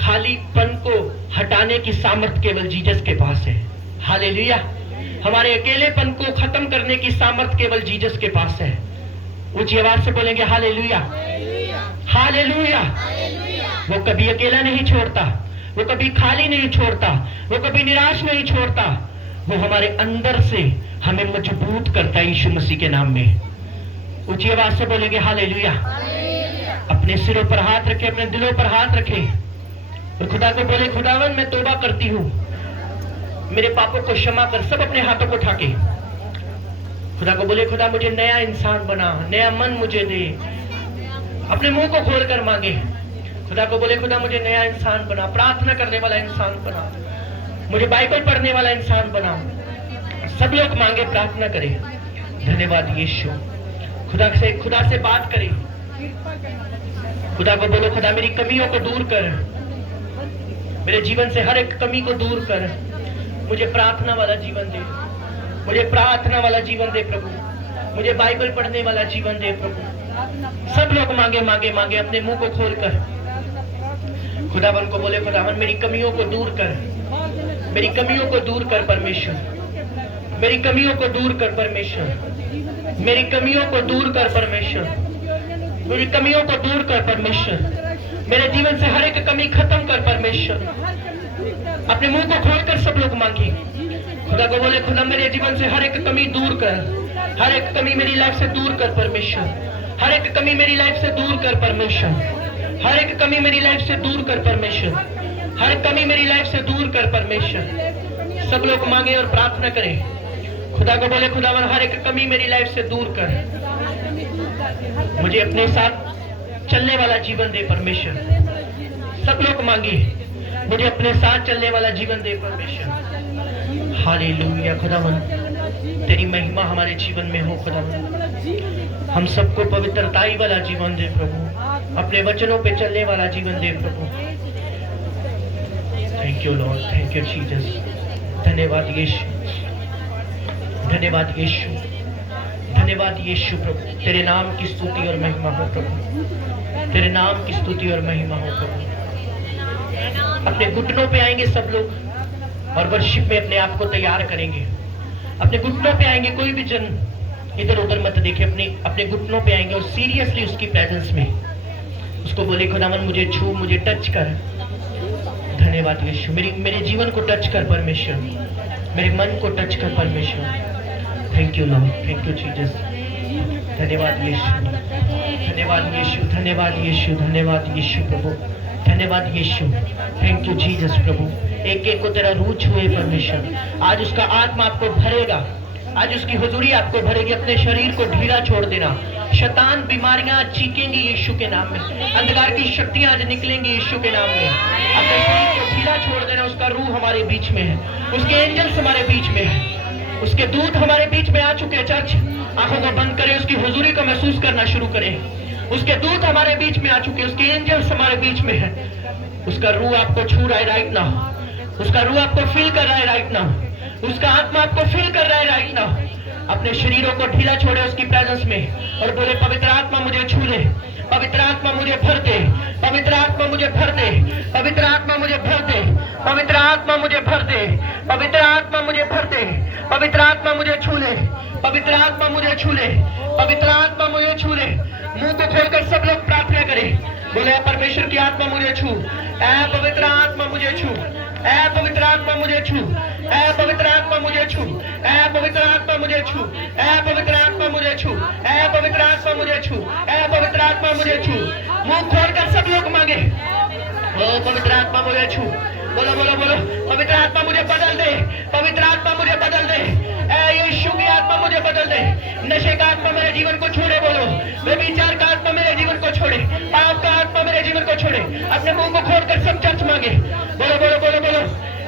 खालीपन को हटाने की सामर्थ केवल जीसस के पास है। हालेलुया। हमारे अकेलेपन को खत्म करने की सामर्थ केवल जीसस के पास है। ऊंची आवाज से बोलेंगे हालेलुया। हालेलुया। वो कभी अकेला नहीं छोड़ता, वो कभी खाली नहीं छोड़ता, वो कभी निराश नहीं छोड़ता। वो हमारे अंदर से हमें मजबूत करता है यीशु मसीह के नाम में। ऊंची आवाज से बोलेंगे हालेलुया। अपने सिरों पर हाथ रखे, अपने दिलों पर हाथ रखे और खुदा को बोले खुदावन मैं तौबा करती हूँ, मेरे पापों को क्षमा कर। सब अपने हाथों को उठा के खुदा को बोले खुदा मुझे नया इंसान बना, नया मन मुझे दे। अपने मुंह को खोल कर मांगे। खुदा को बोले खुदा मुझे नया इंसान बना, प्रार्थना करने वाला इंसान बना, मुझे बाइबल पढ़ने वाला इंसान बना। सब लोग मांगे, प्रार्थना करें। धन्यवाद यीशु। खुदा से बात करें। खुदा को बोलो खुदा मेरी कमियों को दूर कर, मेरे जीवन से हर एक कमी को दूर कर। मुझे प्रार्थना वाला जीवन दे, मुझे प्रार्थना वाला जीवन दे प्रभु, मुझे बाइबल पढ़ने वाला जीवन दे प्रभु। सब लोग मांगे मांगे मांगे अपने मुंह को खोल कर खुदावन को बोले खुदावन मेरी कमियों को दूर कर, मेरी कमियों को दूर कर परमेश्वर, मेरी कमियों को दूर कर परमेश्वर, मेरी कमियों को दूर कर परमेश्वर, मेरी कमियों को दूर कर परमेश्वर, मेरे जीवन से हर एक कमी खत्म कर परमेश्वर। अपने मुंह को खोलकर सब लोग मांगे। खुदा को बोले खुदा मेरे जीवन से हर एक कमी दूर कर, हर एक कमी मेरी लाइफ से दूर कर परमेश्वर, हर एक कमी मेरी लाइफ से दूर कर परमेश्वर, हर एक कमी मेरी लाइफ से दूर कर परमेश्वर, हर कमी मेरी लाइफ से दूर कर परमेश्वर। सब लोग मांगे और प्रार्थना करें। खुदा को बोले खुदावन हर एक कमी मेरी लाइफ से दूर कर, मुझे अपने साथ चलने वाला जीवन दे परमेश्वर। सब लोग मांगे मुझे अपने साथ चलने वाला जीवन दे परमेश्वर। हालेलुया। खुदावन तेरी महिमा हमारे जीवन में हो खुदावन। हम सबको पवित्रताई वाला जीवन दे प्रभु, अपने वचनों पे चलने वाला जीवन दे प्रभु। Thank you Lord, thank you Jesus. धन्यवाद यीशु, धन्यवाद यीशु, धन्यवाद यीशु प्रभु। तेरे नाम की स्तुति और महिमा हो प्रभु, तेरे नाम की स्तुति और महिमा हो प्रभु। अपने घुटनों पे आएंगे सब लोग और वर्शिप में अपने आप को तैयार करेंगे। अपने घुटनों पे आएंगे, कोई भी जन इधर उधर मत देखे, अपने घुटनों पे आएंगे और सीरियसली उसकी प्रेजेंस में उसको बोले खुदावन मुझे छू, मुझे टच कर। धन्यवाद यीशु। मेरे जीवन को टच कर परमेश्वर, मेरे मन को टच कर परमेश्वर। Thank you Lord, thank you Jesus. धन्यवाद यीशु, धन्यवाद यीशु, धन्यवाद यीशु, धन्यवाद यीशु प्रभु। धन्यवाद यीशु, थैंक यू जीसस प्रभु। एक एक को तेरा रूह छुए परमेश्वर, आज उसका आत्मा आपको भरेगा, आज उसकी हुजूरी आपको भरेगी। अपने शरीर को ढीला छोड़ देना, शैतान बीमारियां चीखेंगी यीशु के नाम में, अंधकार की शक्तियां आज निकलेंगी यीशु के नाम में। अपने शरीर को ढीला छोड़ देना, उसका रूह हमारे बीच में है, उसके एंजल्स हमारे बीच में है, उसके दूत हमारे बीच में आ चुके हैं। चर्च आंखों को बंद करें, उसकी हुजूरी को महसूस करना शुरू करें। उसके दूत हमारे बीच में आ चुके हैं, उसके एंजल्स हमारे बीच में है। उसका रूह आपको छू रहा है राइट नाउ, उसका रूह आपको फील कर रहा है राइट नाउ, उसका आत्मा आपको फील कर रहा है राइट नाउ। अपने शरीरों को ढीला छोड़े उसकी प्रेजेंस में और बोले पवित्र आत्मा मुझे छू ले, पवित्र आत्मा मुझे भर दे, पवित्र आत्मा मुझे भर दे, पवित्र आत्मा मुझे भर दे, पवित्र आत्मा मुझे भर दे, पवित्र आत्मा मुझे भर दे, पवित्र आत्मा मुझे छू ले, पवित्र आत्मा मुझे छू ले, पवित्र आत्मा मुझे छू ले। मुंह को खोलकर सब लोग प्रार्थना करें, बोले परमेश्वर की आत्मा मुझे छू, ऐ पवित्र आत्मा मुझे छू, ऐ पवित्र आत्मा मुझे छू, ऐ पवित्र आत्मा मुझे छू, ऐ पवित्र आत्मा मुझे छू, ऐ पवित्र आत्मा मुझे छू, ऐ पवित्र आत्मा मुझे छू, ऐ पवित्र आत्मा मुझे छू। मुंह खोलकर सब लोग मांगे, ओ पवित्र आत्मा मुझे छू। बोलो बोलो बोलो, पवित्र आत्मा मुझे बदल दे, पवित्र आत्मा मुझे बदल दे, ऐ यीशु की आत्मा मुझे बदल दे। नशे का आत्मा मेरे जीवन को छोड़े, बोलो व्यभिचार का आत्मा मेरे जीवन को छोड़े, पाप का आत्मा मेरे जीवन को छोड़े। अपने मुंह को खोलकर सब चर्च मांगे, बोलो बोलो बोलो बोलो,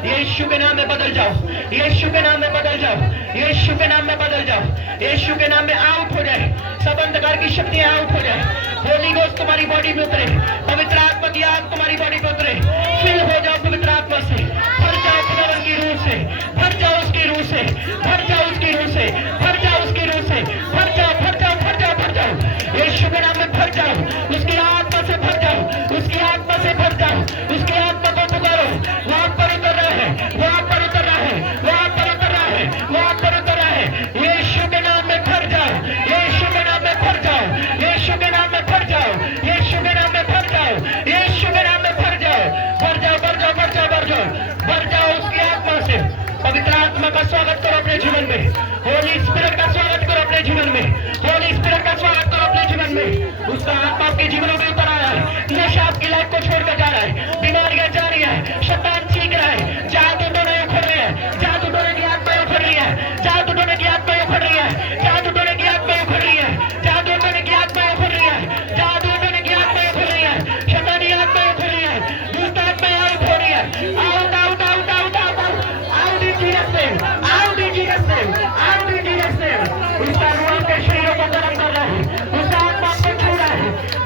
यीशु के नाम में बदल जाओ, यीशु के नाम में बदल जाओ, यीशु के नाम में बदल जाओ, यीशु के नाम में आउट हो जाए, सब अंधकार की शक्तियां आउट हो जाए। होली गोस्ट तुम्हारी बॉडी में उतरे, पवित्र आत्मा की आग तुम्हारी बॉडी में उतरे, फिल हो जाओ पवित्र आत्मा से, भर जाओ खुदावन की रूह से, भर जाओ उसकी रूह से, भर जाओ उसकी रूह से, भर जाओ उसकी रूह से, भर जाओ भर जाओ भर जाओ भर जाओ, यीशु के नाम में भर जाओ, उसकी आत्मा से भर जाओ, उसकी आत्मा से भर जाओ, उसकी आत्मा को पुकारो। वहां पर उतर रहा है, वहां पर उतर रहा है, वहां पर उतर रहा है, वहां पर उतर रहा है। यीशु के नाम में भर जाओ, यीशु के नाम में भर जाओ, यीशु के नाम में भर जाओ, यीशु के नाम में भर जाओ, यीशु के नाम में भर जाओ, भर जाओ भर जाओ भर जाओ भर जाओ भर जाओ उसकी आत्मा से। पवित्र आत्मा का स्वागत करो अपने जीवन में, होली स्पिरिट का स्वागत करो अपने जीवन में, होली स्पिरिट का स्वागत करो अपने जीवन में। उसका आत्मा आपके जीवनों में उतर आया है, नशा आपकी लाइफ को छोड़कर जा रहा है, बीमारियां जा रही है, शैतान चीख रहा है, जादू टोने उखड़ रहे हैं, जादू टोने की आत्मा उखड़ रही है, जादू टोने की आत्मा उखड़ रही है, जादू टोने की आत्मा उखड़ रही है, जादू टोने की आत्मा उखड़ रही है, जादू टोने की आत्मा उखड़ रही है, शैतानी आत्मा उखड़ रही है, दुष्ट आत्मा आउट हो रही है। Out out out out out out out in Jesus name, out in Jesus name, out in Jesus name. उसका रूह आपके शरीरों को गर्म कर रहा है, उसका आत्मा आपको छू रहा है,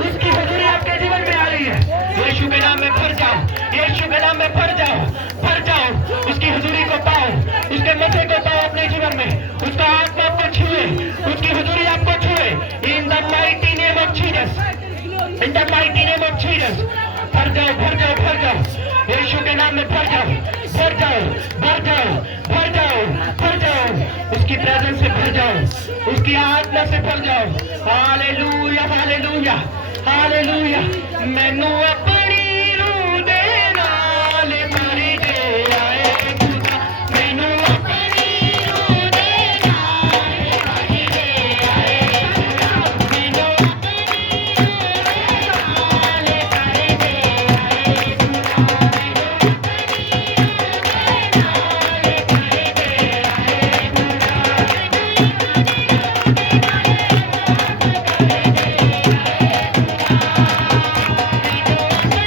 उसकी हुजूरी आपके जीवन में आ रही है। यीशु के नाम में भर जाओ, यीशु के नाम में भर जाओ, भर जाओ, उसकी हुजूरी को पाओ, उसके मजे को पाओ अपने जीवन में, उसका आत्मा आपको छुए, उसकी हुजूरी आपको छुए। In the mighty name of Jesus, in the mighty name of Jesus, भर जाओ भर जाओ भर जाओ, यीशु के नाम में भर जाओ, भर जाओ भर जाओ भर जाओ भर जाओ, उसकी प्रेजेंस से भर जाओ, उसकी आत्मा से भर जाओ। Hallelujah hallelujah hallelujah. मैनू अपनी रूह दे नाल भर दे आए खुदा, मैनू अपनी रूह दे नाल भर दे आए खुदा, मैनू अपनी रूह दे नाल भर दे आए खुदा, मैनू अपनी रूह दे नाल भर दे आए खुदा,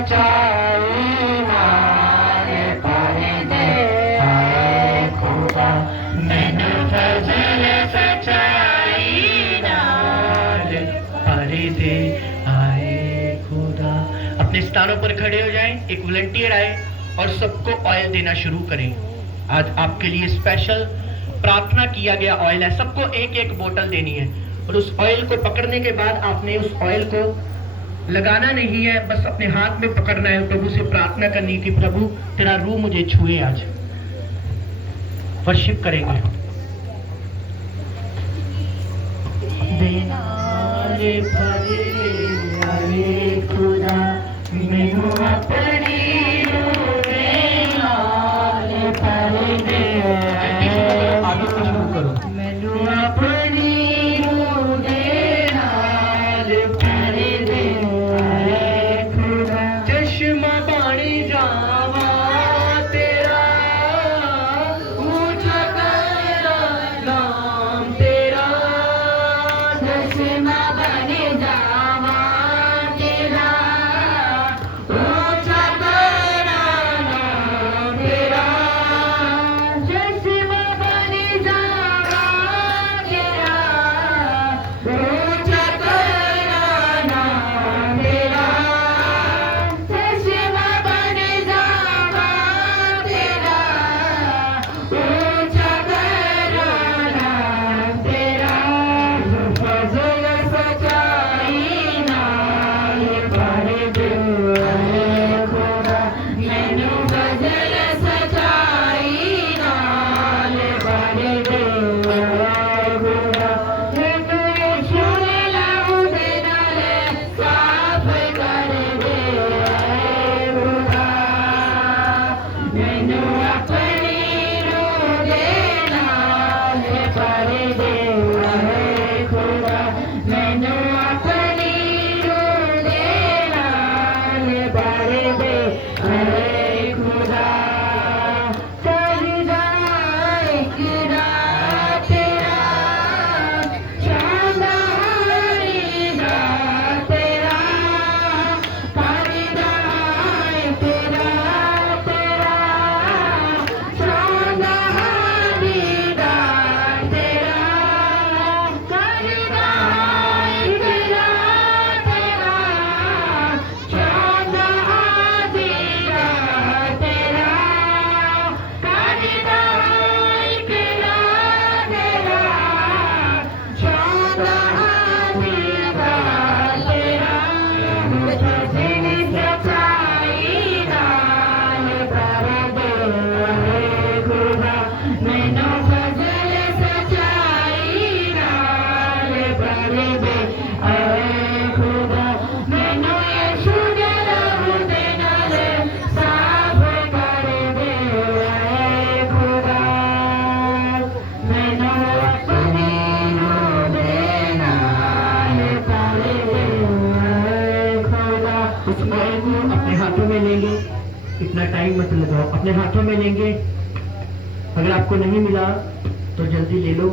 सच्चाई नाल भर दे आए खुदा मैनू फजल सच्चाई नाल भर दे आए खुदा। अपने स्थानों पर खड़े हो जाएं। एक वॉलंटियर आए और सबको ऑयल देना शुरू करें। आज आपके लिए स्पेशल प्रार्थना किया गया ऑयल है। सबको एक एक बोतल देनी है और उस ऑयल को पकड़ने के बाद आपने उस ऑयल को लगाना नहीं है, बस अपने हाथ में पकड़ना है। प्रभु से प्रार्थना करनी है कि प्रभु तेरा रूह मुझे छुए। आज वर्शिप करेंगे। खुदा मैनू अपनी आगे से शुरू करो। मैनू अपनी चश्मा पानी जावा तेरा ऊंचा तेरा नाम तेरा चश्मा बने जावा तेरा ऊंचा तेरा नाम तेरा चश्मा बने जावा तेरा ऊंचा तेरा नाम तेरा चश्मा बने जावा तेरा ऊंचा तेरा नाम तेरा फजल सच्चाई नाल भर दे आए खुदा मैनू फजल सच्चाई नाल भर दे आए खुदा मैनू यीशु दे लहू दे नाल साफ कर दे आए खुदा मैनू अपनी रूह दे नाल भर दे आए खुदा मैनू अपनी रूह दे नाल भर दे आए खुदा कर जाए किरा तेरा शानदारी दा तेरा कर जाए तेरा तेरा शानदारी दा तेरा कर जाए तेरा तेरा शानदारी दा तेरा कर जाए तेरा तेरा शानदारी दा तेरा फजल सच्चाई नाल भर दे आए खुदा मैनू फजल सच्चाई नाल भर दे आए खुदा मैनू यीशु दे लहू दे नाल साफ कर दे आए खुदा मैनू अपनी रूह दे नाल भर दे आए खुदा। उस ऑयल को अपने हाथों में लेंगे। इतना टाइम मत लगाओ। अपने हाथों में लेंगे। अगर आपको नहीं मिला तो जल्दी ले लो।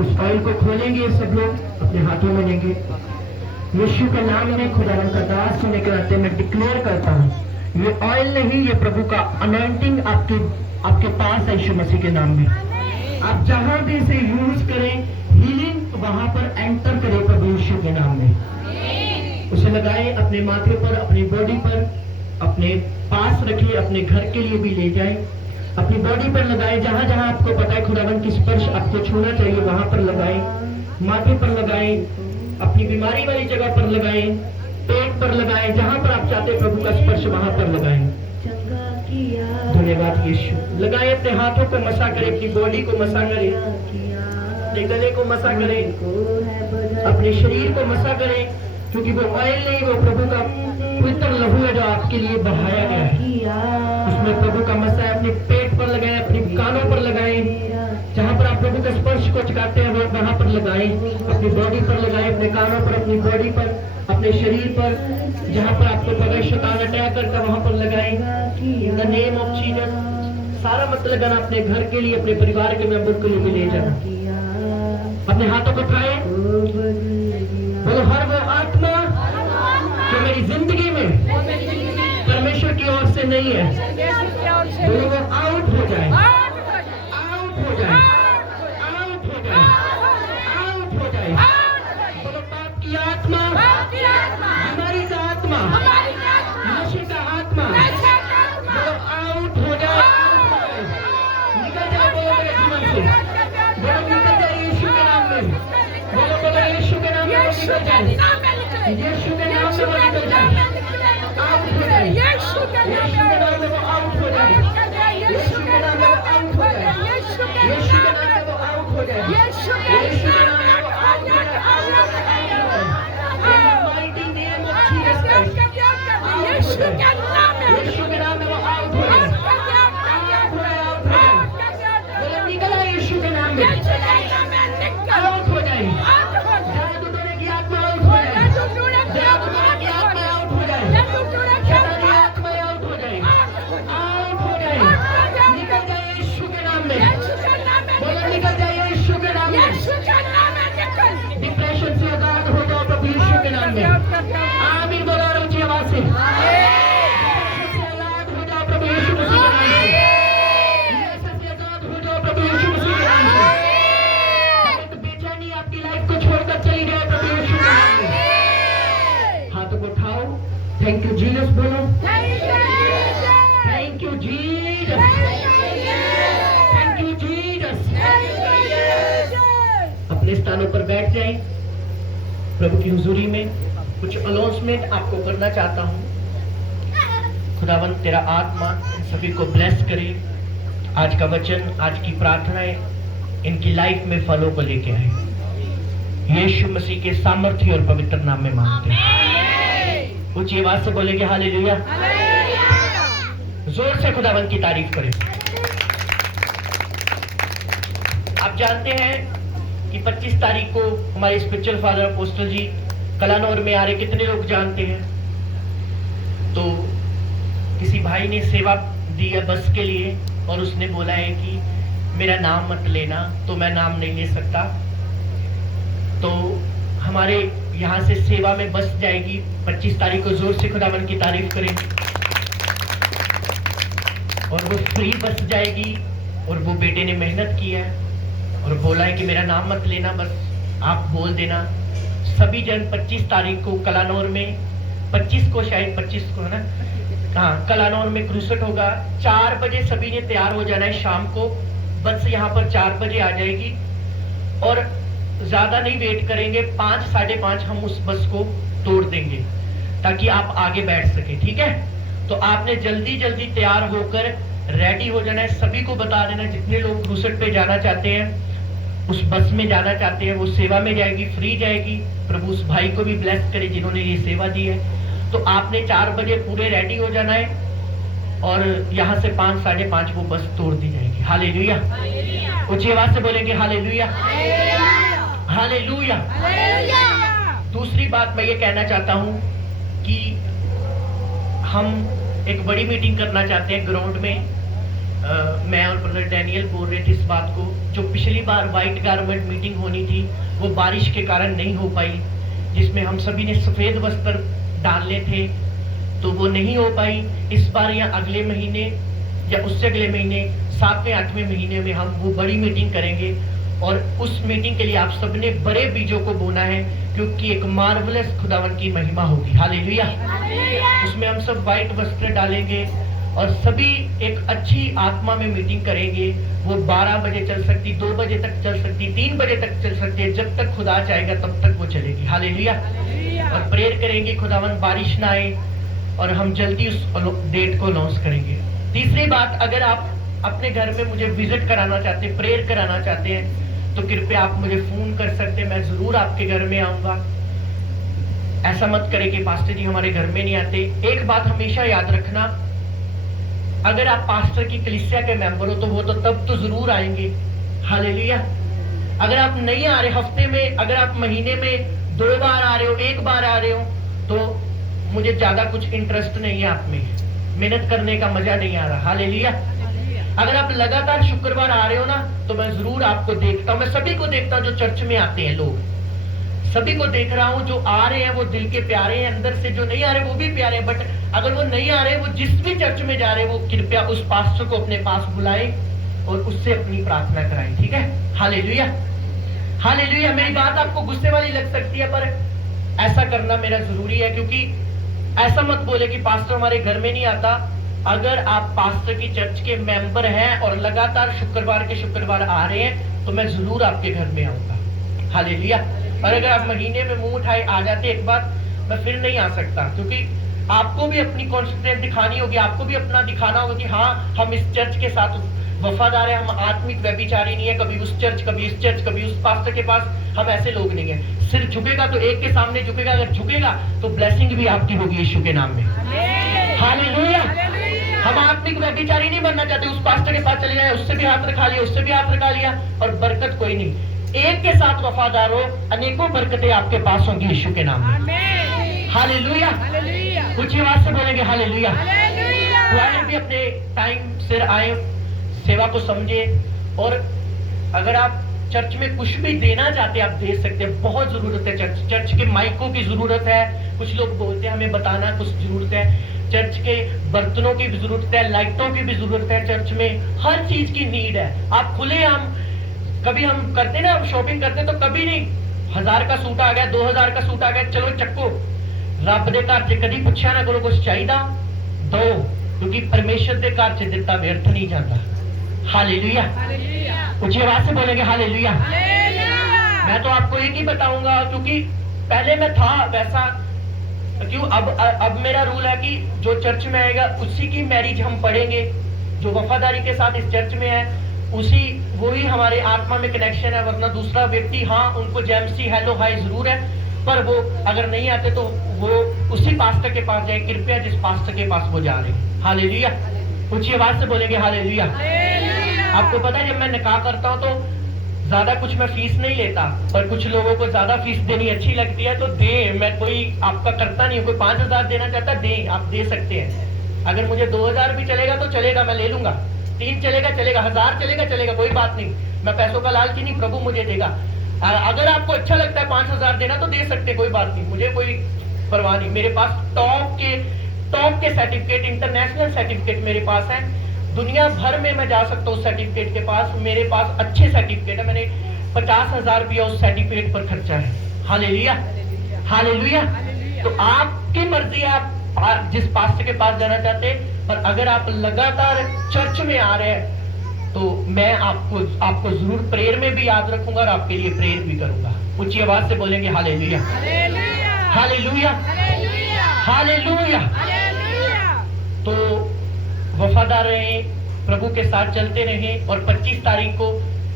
उस ऑयल को खोलेंगे। सब लोग अपने हाथों में लेंगे। यीशु के नाम में खुदावन का दास होने के नाते मैं डिक्लेयर करता हूँ ये ऑयल नहीं, ये प्रभु का अनॉइंटिंग आपके पास है यीशु मसीह के नाम में। आप जहां भी इसे यूज करें, हीलिंग वहां पर एंटर करे प्रभु यीशु के नाम में। उसे लगाए अपने माथे पर, अपनी बॉडी पर, अपने पास रखिए, अपने घर के लिए भी ले जाए। अपनी बॉडी पर लगाए। जहां जहां आपको पता है खुदावन की स्पर्श आपको छूना चाहिए वहां पर लगाए। माथे पर लगाए, अपनी बीमारी वाली जगह पर लगाए, पेट पर लगाए। जहां पर आप चाहते प्रभु का स्पर्श वहां पर लगाए। धन्यवाद यीशु। लगाए। अपने हाथों को मसा करे, अपनी बॉडी को मसा करे, अपने गले को मसा करे, अपने शरीर को मसा करे, क्योंकि वो ऑयल नहीं, वो प्रभु का पवित्र लहू है जो आपके लिए बहाया गया है। उसमें प्रभु का मसा है। अपने पेट पर लगाए, अपने कानों पर लगाए। जहां पर आप प्रभु के स्पर्श को चाहते हैं वहां पर लगाए। अपनी बॉडी पर लगाए, अपने कानों पर, अपनी बॉडी पर, अपने शरीर पर। जहां पर आपको पता है शैतान अटैक करता वहां पर लगाए। In the name of Jesus. सारा मत लगाना। अपने घर के लिए, अपने परिवार के मेंबर के लिए भी ले जाना। अपने हाथों को उठाए। बोलो हर वो आत्मा जो मेरी जिंदगी में से नहीं है, यीशु की ओर से बोलो वो आउट हो जाए, आउट हो जाए, आउट हो जाए, आउट हो जाए, आउट हो जाए। बोलो पाप की आत्मा, पाप की आत्मा, बीमारी का आत्मा, हमारी आत्मा, नशे का आत्मा, नशे का आत्मा, बोलो आउट हो जाए, निकल जाए, बोलो मेरे जीवन से, बोलो निकल जाए यीशु के नाम में, बोलो बोलो यीशु के नाम में वो यीशु निकल के जाए, नाम में निकले, यीशु के नाम में वो निकल जाए, आउट हो जाए, यीशु के यीशु के नाम में वो आउट हो जाए, यीशु के नाम में वो आउट हो जाए, यीशु के यीशु के नाम में वो आउट हो जाए, यीशु के यीशु के नाम में वो आउट हो जाए, in the mighty name of Jesus Christ, यीशु के नाम में यीशु के नाम में वो आउट हो जाए, आउट हो जाए, आउट हो जाए, बोलो निकल आए यीशु के नाम में, आउट हो जाए, जादू टोने की आत्मा आउट हो जाए, जादू टोने की आत्मा आउट हो जाए, शैतानी आत्मा आउट हो जाए, आउट हो जाए, निकल जाए यीशु के नाम में, बोलो निकल जाए यीशु के नाम में, डिप्रेशन से आजाद हो जाओ प्रभु यीशु के नाम में, आमीन बोलो और ऊंची आवाज से, डिप्रेशन से आजाद हो जाओ प्रभु यीशु मसीह के नाम से, निराशा से आजाद हो जाओ प्रभु यीशु मसीह के नाम से, हर एक बेचैनी आपकी लाइफ को छोड़कर चली जाए प्रभु यीशु के नाम में। हाथों को उठाओ, थैंक यू जीसस बोलो, thank you Jesus, thank you Jesus. अपने स्थानों पर बैठ जाएं। प्रभु की हुजूरी में कुछ अनाउंसमेंट आपको करना चाहता हूं। खुदावंद तेरा आत्मा इन सभी को ब्लेस करे। आज का वचन, आज की प्रार्थनाएं इनकी लाइफ में फलों को लेके आए। यीशु मसीह के सामर्थ्य और पवित्र नाम में मांगते हैं। ऊंची आवाज से बोलेंगे हालेलुया। जोर से खुदावंद की तारीफ करें। आप जानते हैं कि 25 तारीख को हमारे स्पिरिचुअल फादर अपोस्टल जी कलानौर में आ रहे। कितने लोग जानते हैं? तो किसी भाई ने सेवा दी है बस के लिए और उसने बोला है कि मेरा नाम मत लेना, तो मैं नाम नहीं ले सकता। तो हमारे यहाँ से सेवा में बस जाएगी 25 तारीख को। जोर से खुदावन की तारीफ करें। और वो फ्री बस जाएगी और वो बेटे ने मेहनत की है और बोला है कि मेरा नाम मत लेना, बस आप बोल देना। सभी जन 25 तारीख को कलानौर में, 25 को शायद 25 को है ना, हाँ कलानौर में क्रूसेट होगा। 4 बजे सभी ने तैयार हो जाना है। शाम को बस यहाँ पर 4 बजे आ जाएगी और ज्यादा नहीं वेट करेंगे। 5, 5:30 हम उस बस को तोड़ देंगे ताकि आप आगे बैठ सके। ठीक है? तो आपने जल्दी जल्दी तैयार होकर रेडी हो जाना है। सभी को बता देना, जितने लोग क्रूसेट पे जाना चाहते हैं, उस बस में जाना चाहते हैं, वो सेवा में जाएगी, फ्री जाएगी। प्रभु उस भाई को भी ब्लेस करे जिन्होंने ये सेवा दी है। तो आपने 4 बजे पूरे रेडी हो जाना है और यहाँ से 5, 5:30 वो बस तोड़ दी जाएगी। हालेलुया। ऊंची आवाज से बोलेंगे हालेलुया, हालेलुया। दूसरी बात मैं ये कहना चाहता हूँ कि हम एक बड़ी मीटिंग करना चाहते हैं ग्राउंड में। मैं और ब्रदर डैनियल बोल रहे थे इस बात को। जो पिछली बार व्हाइट गारमेंट मीटिंग होनी थी वो बारिश के कारण नहीं हो पाई, जिसमें हम सभी ने सफेद वस्त्र डालने थे, तो वो नहीं हो पाई। इस बार या अगले महीने या उससे अगले महीने 7वें 8वें महीने में हम वो बड़ी मीटिंग करेंगे। और उस मीटिंग के लिए आप सबने बड़े बीजों को बोना है, क्योंकि एक मार्वलस खुदावन की महिमा होगी। हालेलुया। उसमें हम सब व्हाइट वस्त्र डालेंगे और सभी एक अच्छी आत्मा में मीटिंग करेंगे। वो 12 बजे चल सकती, 2 बजे तक चल सकती, 3 बजे तक चल सकती है। जब तक खुदा चाहेगा तब तक वो चलेगी। हालेलुया। और प्रेयर करेंगे खुदावन बारिश ना आए और हम जल्दी उस डेट को अनाउंस करेंगे। तीसरी बात, अगर आप अपने घर में मुझे विजिट कराना चाहते हैं, प्रेयर कराना चाहते हैं, तो कृपया आप मुझे फोन कर सकते हैं। मैं जरूर आपके घर में आऊंगा। ऐसा मत करें कि पास्टर जी हमारे घर में नहीं आते। एक बात हमेशा याद रखना, अगर आप पास्टर की कलीसिया के मेंबर हो तो वो तो तब तो जरूर आएंगे। हालेलुया। अगर आप नहीं आ रहे हफ्ते में, अगर आप महीने में 2 बार आ रहे हो, 1 बार आ रहे हो, तो मुझे ज्यादा कुछ इंटरेस्ट नहीं है आप में, मेहनत करने का मजा नहीं आ रहा। हालेलुया। अगर आप लगातार शुक्रवार आ रहे हो ना, तो मैं जरूर आपको देखता हूँ। मैं सभी को देखता हूँ जो चर्च में आते हैं लोग, सभी को देख रहा हूँ। जो आ रहे हैं वो दिल के प्यारे हैं, अंदर से जो नहीं आ रहे वो भी प्यारे हैं। बट अगर वो नहीं आ रहे, वो जिस भी चर्च में जा रहे, वो कृपया उस पास्टर को अपने पास बुलाएं और उससे अपनी प्रार्थना कराएं, ठीक है? Hallelujah, hallelujah. मेरी बात आपको गुस्से वाली लग सकती है, पर ऐसा करना मेरा जरूरी है, क्योंकि ऐसा मत बोले कि पास्टर हमारे घर में नहीं आता। अगर आप पास्टर की चर्च के मेंबर हैं और लगातार शुक्रवार के शुक्रवार आ रहे हैं, तो मैं जरूर आपके घर में आऊंगा। हालेलुया। और अगर आप महीने में मुंह उठाए आ जाते एक बार, मैं फिर नहीं आ सकता, क्योंकि आपको भी अपनी कॉन्सिक्वेंस दिखानी होगी, आपको भी अपना दिखाना होगा कि हाँ, हम इस चर्च के साथ वफादार है, हम आत्मिक व्यभिचारी नहीं है, कभी उस चर्च, कभी इस चर्च, कभी उस पास्टर के पास, हम ऐसे लोग नहीं है। सिर झुकेगा तो एक के सामने झुकेगा, अगर झुकेगा तो ब्लेसिंग भी आपकी होगी यीशु के नाम में। हालेलुया। हम आत्मिक व्यभिचारी नहीं बनना चाहते, उस पास्टर के पास चले जाए, उससे भी हाथ रखा लिया, उससे भी हाथ रखा लिया, और बरकत कोई नहीं। एक के साथ वफादार हो, अनेकों बरकतें आपके पास होंगी यीशु के नाम में। हालेलुया। कुछ आवाज से बोलेंगे हालेलुया। तो भी अपने टाइम सिर आए, सेवा को समझे, और अगर आप चर्च में कुछ भी देना चाहते हैं, आप दे सकते हैं। बहुत जरूरत है चर्च के माइकों की जरूरत है। कुछ लोग बोलते हैं हमें बताना, कुछ जरूरत है। चर्च के बर्तनों की भी जरूरत है, लाइटों की भी जरूरत है। चर्च में हर चीज की नीड है। आप खुले, हम कभी हम करते ना, हम शॉपिंग करते तो कभी नहीं 1000 का सूट आ गया, 2000 का सूट आ गया, चलो चक्को। रब दे घर से कभी पूछा ना करो कुछ चाहिए दो, क्योंकि परमेश्वर के घर से दिता व्यर्थ नहीं जाता। हालेलुया। कुछ आवाज से बोलेंगे हालेलुया। मैं तो आपको एक ही बताऊंगा, क्योंकि पहले मैं था वैसा, क्यों अब मेरा रूल है कि जो चर्च में आएगा उसी की मैरिज हम पढ़ेंगे। जो वफादारी के साथ इस चर्च में है, उसी वही हमारे आत्मा में कनेक्शन है। वरना दूसरा व्यक्ति, हाँ उनको जेमसी हेलो हाय जरूर है, पर वो अगर नहीं आते तो वो उसी पास्टर के पास जाए, कृपया जिस पास्टर के पास वो जा रहे हैं। हालेलुया। कुछ आवाज से बोलेंगे हालेलुया। आपको पता है, जब मैं निकाह करता हूँ तो ज्यादा कुछ मैं फीस नहीं लेता, पर कुछ लोगों को ज्यादा फीस देनी अच्छी लगती है, तो दे। मैं कोई आपका करता नहीं हूँ। कोई 5000 देना चाहता दे, आप दे सकते हैं। अगर मुझे 2000 भी चलेगा तो चलेगा, मैं ले लूंगा। 3 चलेगा चलेगा, 1000 चलेगा चलेगा, कोई बात नहीं। मैं पैसों का लालची नहीं, प्रभु मुझे देगा। अगर आपको अच्छा लगता है 5000 देना तो दे सकते, कोई बात नहीं, मुझे कोई परवाह नहीं। मेरे पास टॉप के सर्टिफिकेट, इंटरनेशनल सर्टिफिकेट मेरे पास है। दुनिया भर में मैं जा सकता हूँ सर्टिफिकेट के पास। मेरे पास अच्छे सर्टिफिकेट है। मैंने 50,000 रुपया उस सर्टिफिकेट पर खर्चा है। Hallelujah, hallelujah. तो आपकी मर्जी है, आप जिस पास्टर के पास जाना चाहते हैं, पर अगर आप लगातार चर्च में आ रहे हैं तो मैं आपको जरूर प्रेयर में भी याद रखूंगा और आपके लिए प्रेयर भी करूंगा। ऊंची आवाज से बोलेंगे हालेलुया, हालेलुया, हालेलुया। तो वफादार रहें, प्रभु के साथ चलते रहें, और 25 तारीख को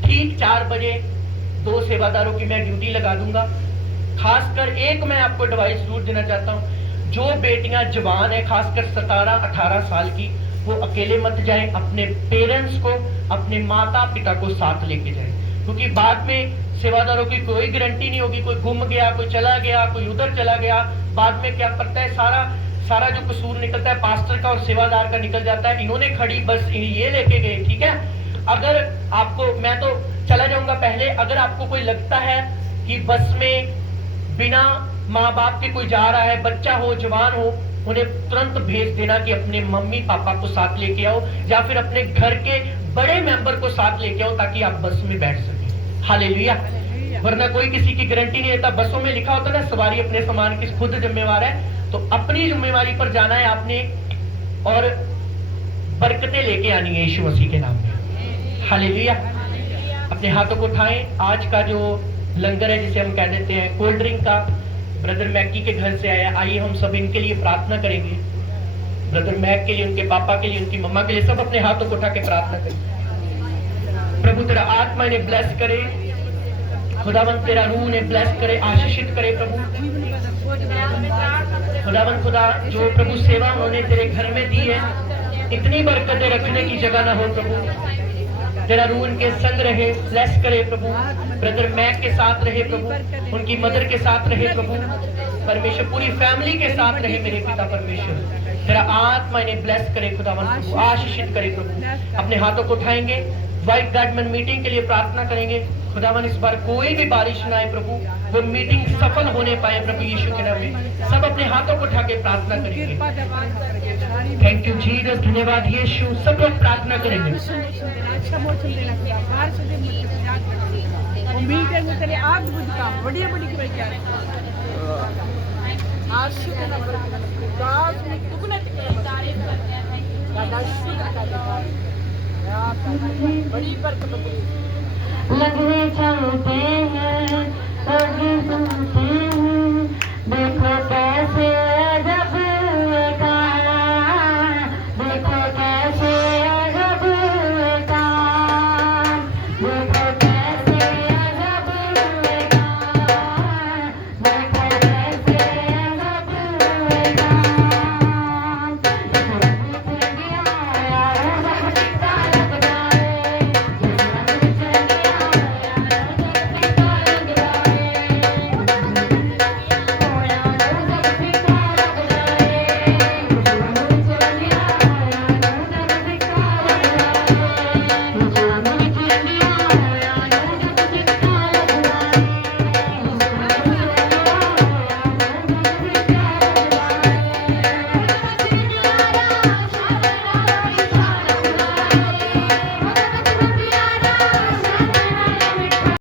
ठीक 4 बजे 2 सेवादारों की मैं ड्यूटी लगा दूंगा। खासकर एक मैं आपको एडवाइस जरूर देना चाहता हूँ, जो बेटियां जवान है, खासकर 17-18 साल की, वो अकेले मत जाएं। अपने पेरेंट्स को, अपने माता पिता को साथ लेके जाएं, क्योंकि बाद में सेवादारों की कोई गारंटी नहीं होगी। कोई गुम गया, कोई चला गया, कोई उधर चला गया, बाद में क्या करता है, सारा जो कसूर निकलता है पास्टर का और सेवादार का निकल जाता है। इन्होंने खड़ी बस ये लेके गए, ठीक है। अगर आपको, मैं तो चला जाऊंगा पहले, अगर आपको कोई लगता है कि बस में बिना माँ बाप के कोई जा रहा है, बच्चा हो, जवान हो, उन्हें तुरंत भेज देना कि अपने मम्मी पापा को साथ लेके आओ, या फिर अपने घर के बड़े मेंबर को साथ लेके आओ, ताकि आप बस में बैठ सके। हालेलुया। वरना कोई किसी की गारंटी नहीं देता। बसों में लिखा होता है ना, सवारी अपने सामान की खुद जिम्मेवार है। तो अपनी जिम्मेवारी पर जाना है आपने, और बरकतें लेके आनी है यीशु मसीह के नाम में। हालेलुया। अपने हाथों को उठाएं। आज का जो लंगर है, जिसे हम कह देते हैं कोल्ड ड्रिंक का, ब्रदर मैकी के घर से आया। आइए हम सब इनके लिए प्रार्थना करेंगे। ब्रदर मैक के लिए, उनके पापा के लिए, उनकी मम्मा के लिए, सब अपने हाथों को उठा के प्रार्थना करें। प्रभु तेरा आत्मा इन्हें ब्लेस करे, खुदावन तेरा रूह इन्हें ब्लेस करे, आशीषित करे। प्रभु खुदावन, खुदा जो प्रभु सेवा उन्होंने तेरे घर में दी है, इतनी बरकतें रखने की जगह ना हो प्रभु। तेरा रूह उनके संग रहे, ब्लेस करे प्रभु। ब्रदर मैक के साथ रहे प्रभु, उनकी मदर के साथ रहे प्रभु। परमेश्वर पूरी फैमिली के साथ रहे मेरे पिता परमेश्वर। तेरा आत्मा इन्हें ब्लेस करे खुदावन, आशीषित करे प्रभु। अपने हाथों को उठाएंगे, व्हाइट गार्डमैन मीटिंग के लिए प्रार्थना करेंगे। खुदावन इस बार कोई भी बारिश ना आए प्रभु, वो मीटिंग सफल होने पाए प्रभु यीशु के नाम में। सब अपने हाथों को उठा के प्रार्थना करेंगे। थैंक यू जीसस, धन्यवाद यीशु। सब लोग प्रार्थना करेंगे। अच्छा मौसम देना खुदा, बाहर से दे मुझे याद कर। उम्मीद है मुझे तेरे आग बुझ का बड़ी बड़ी कोई क्या है। आज शुक्र ना खुदा में दुगने तारीफ करते हैं। दादा शुक्र का बड़ी बरकत लगने चलते हैं, आगे सुनते हैं, देखो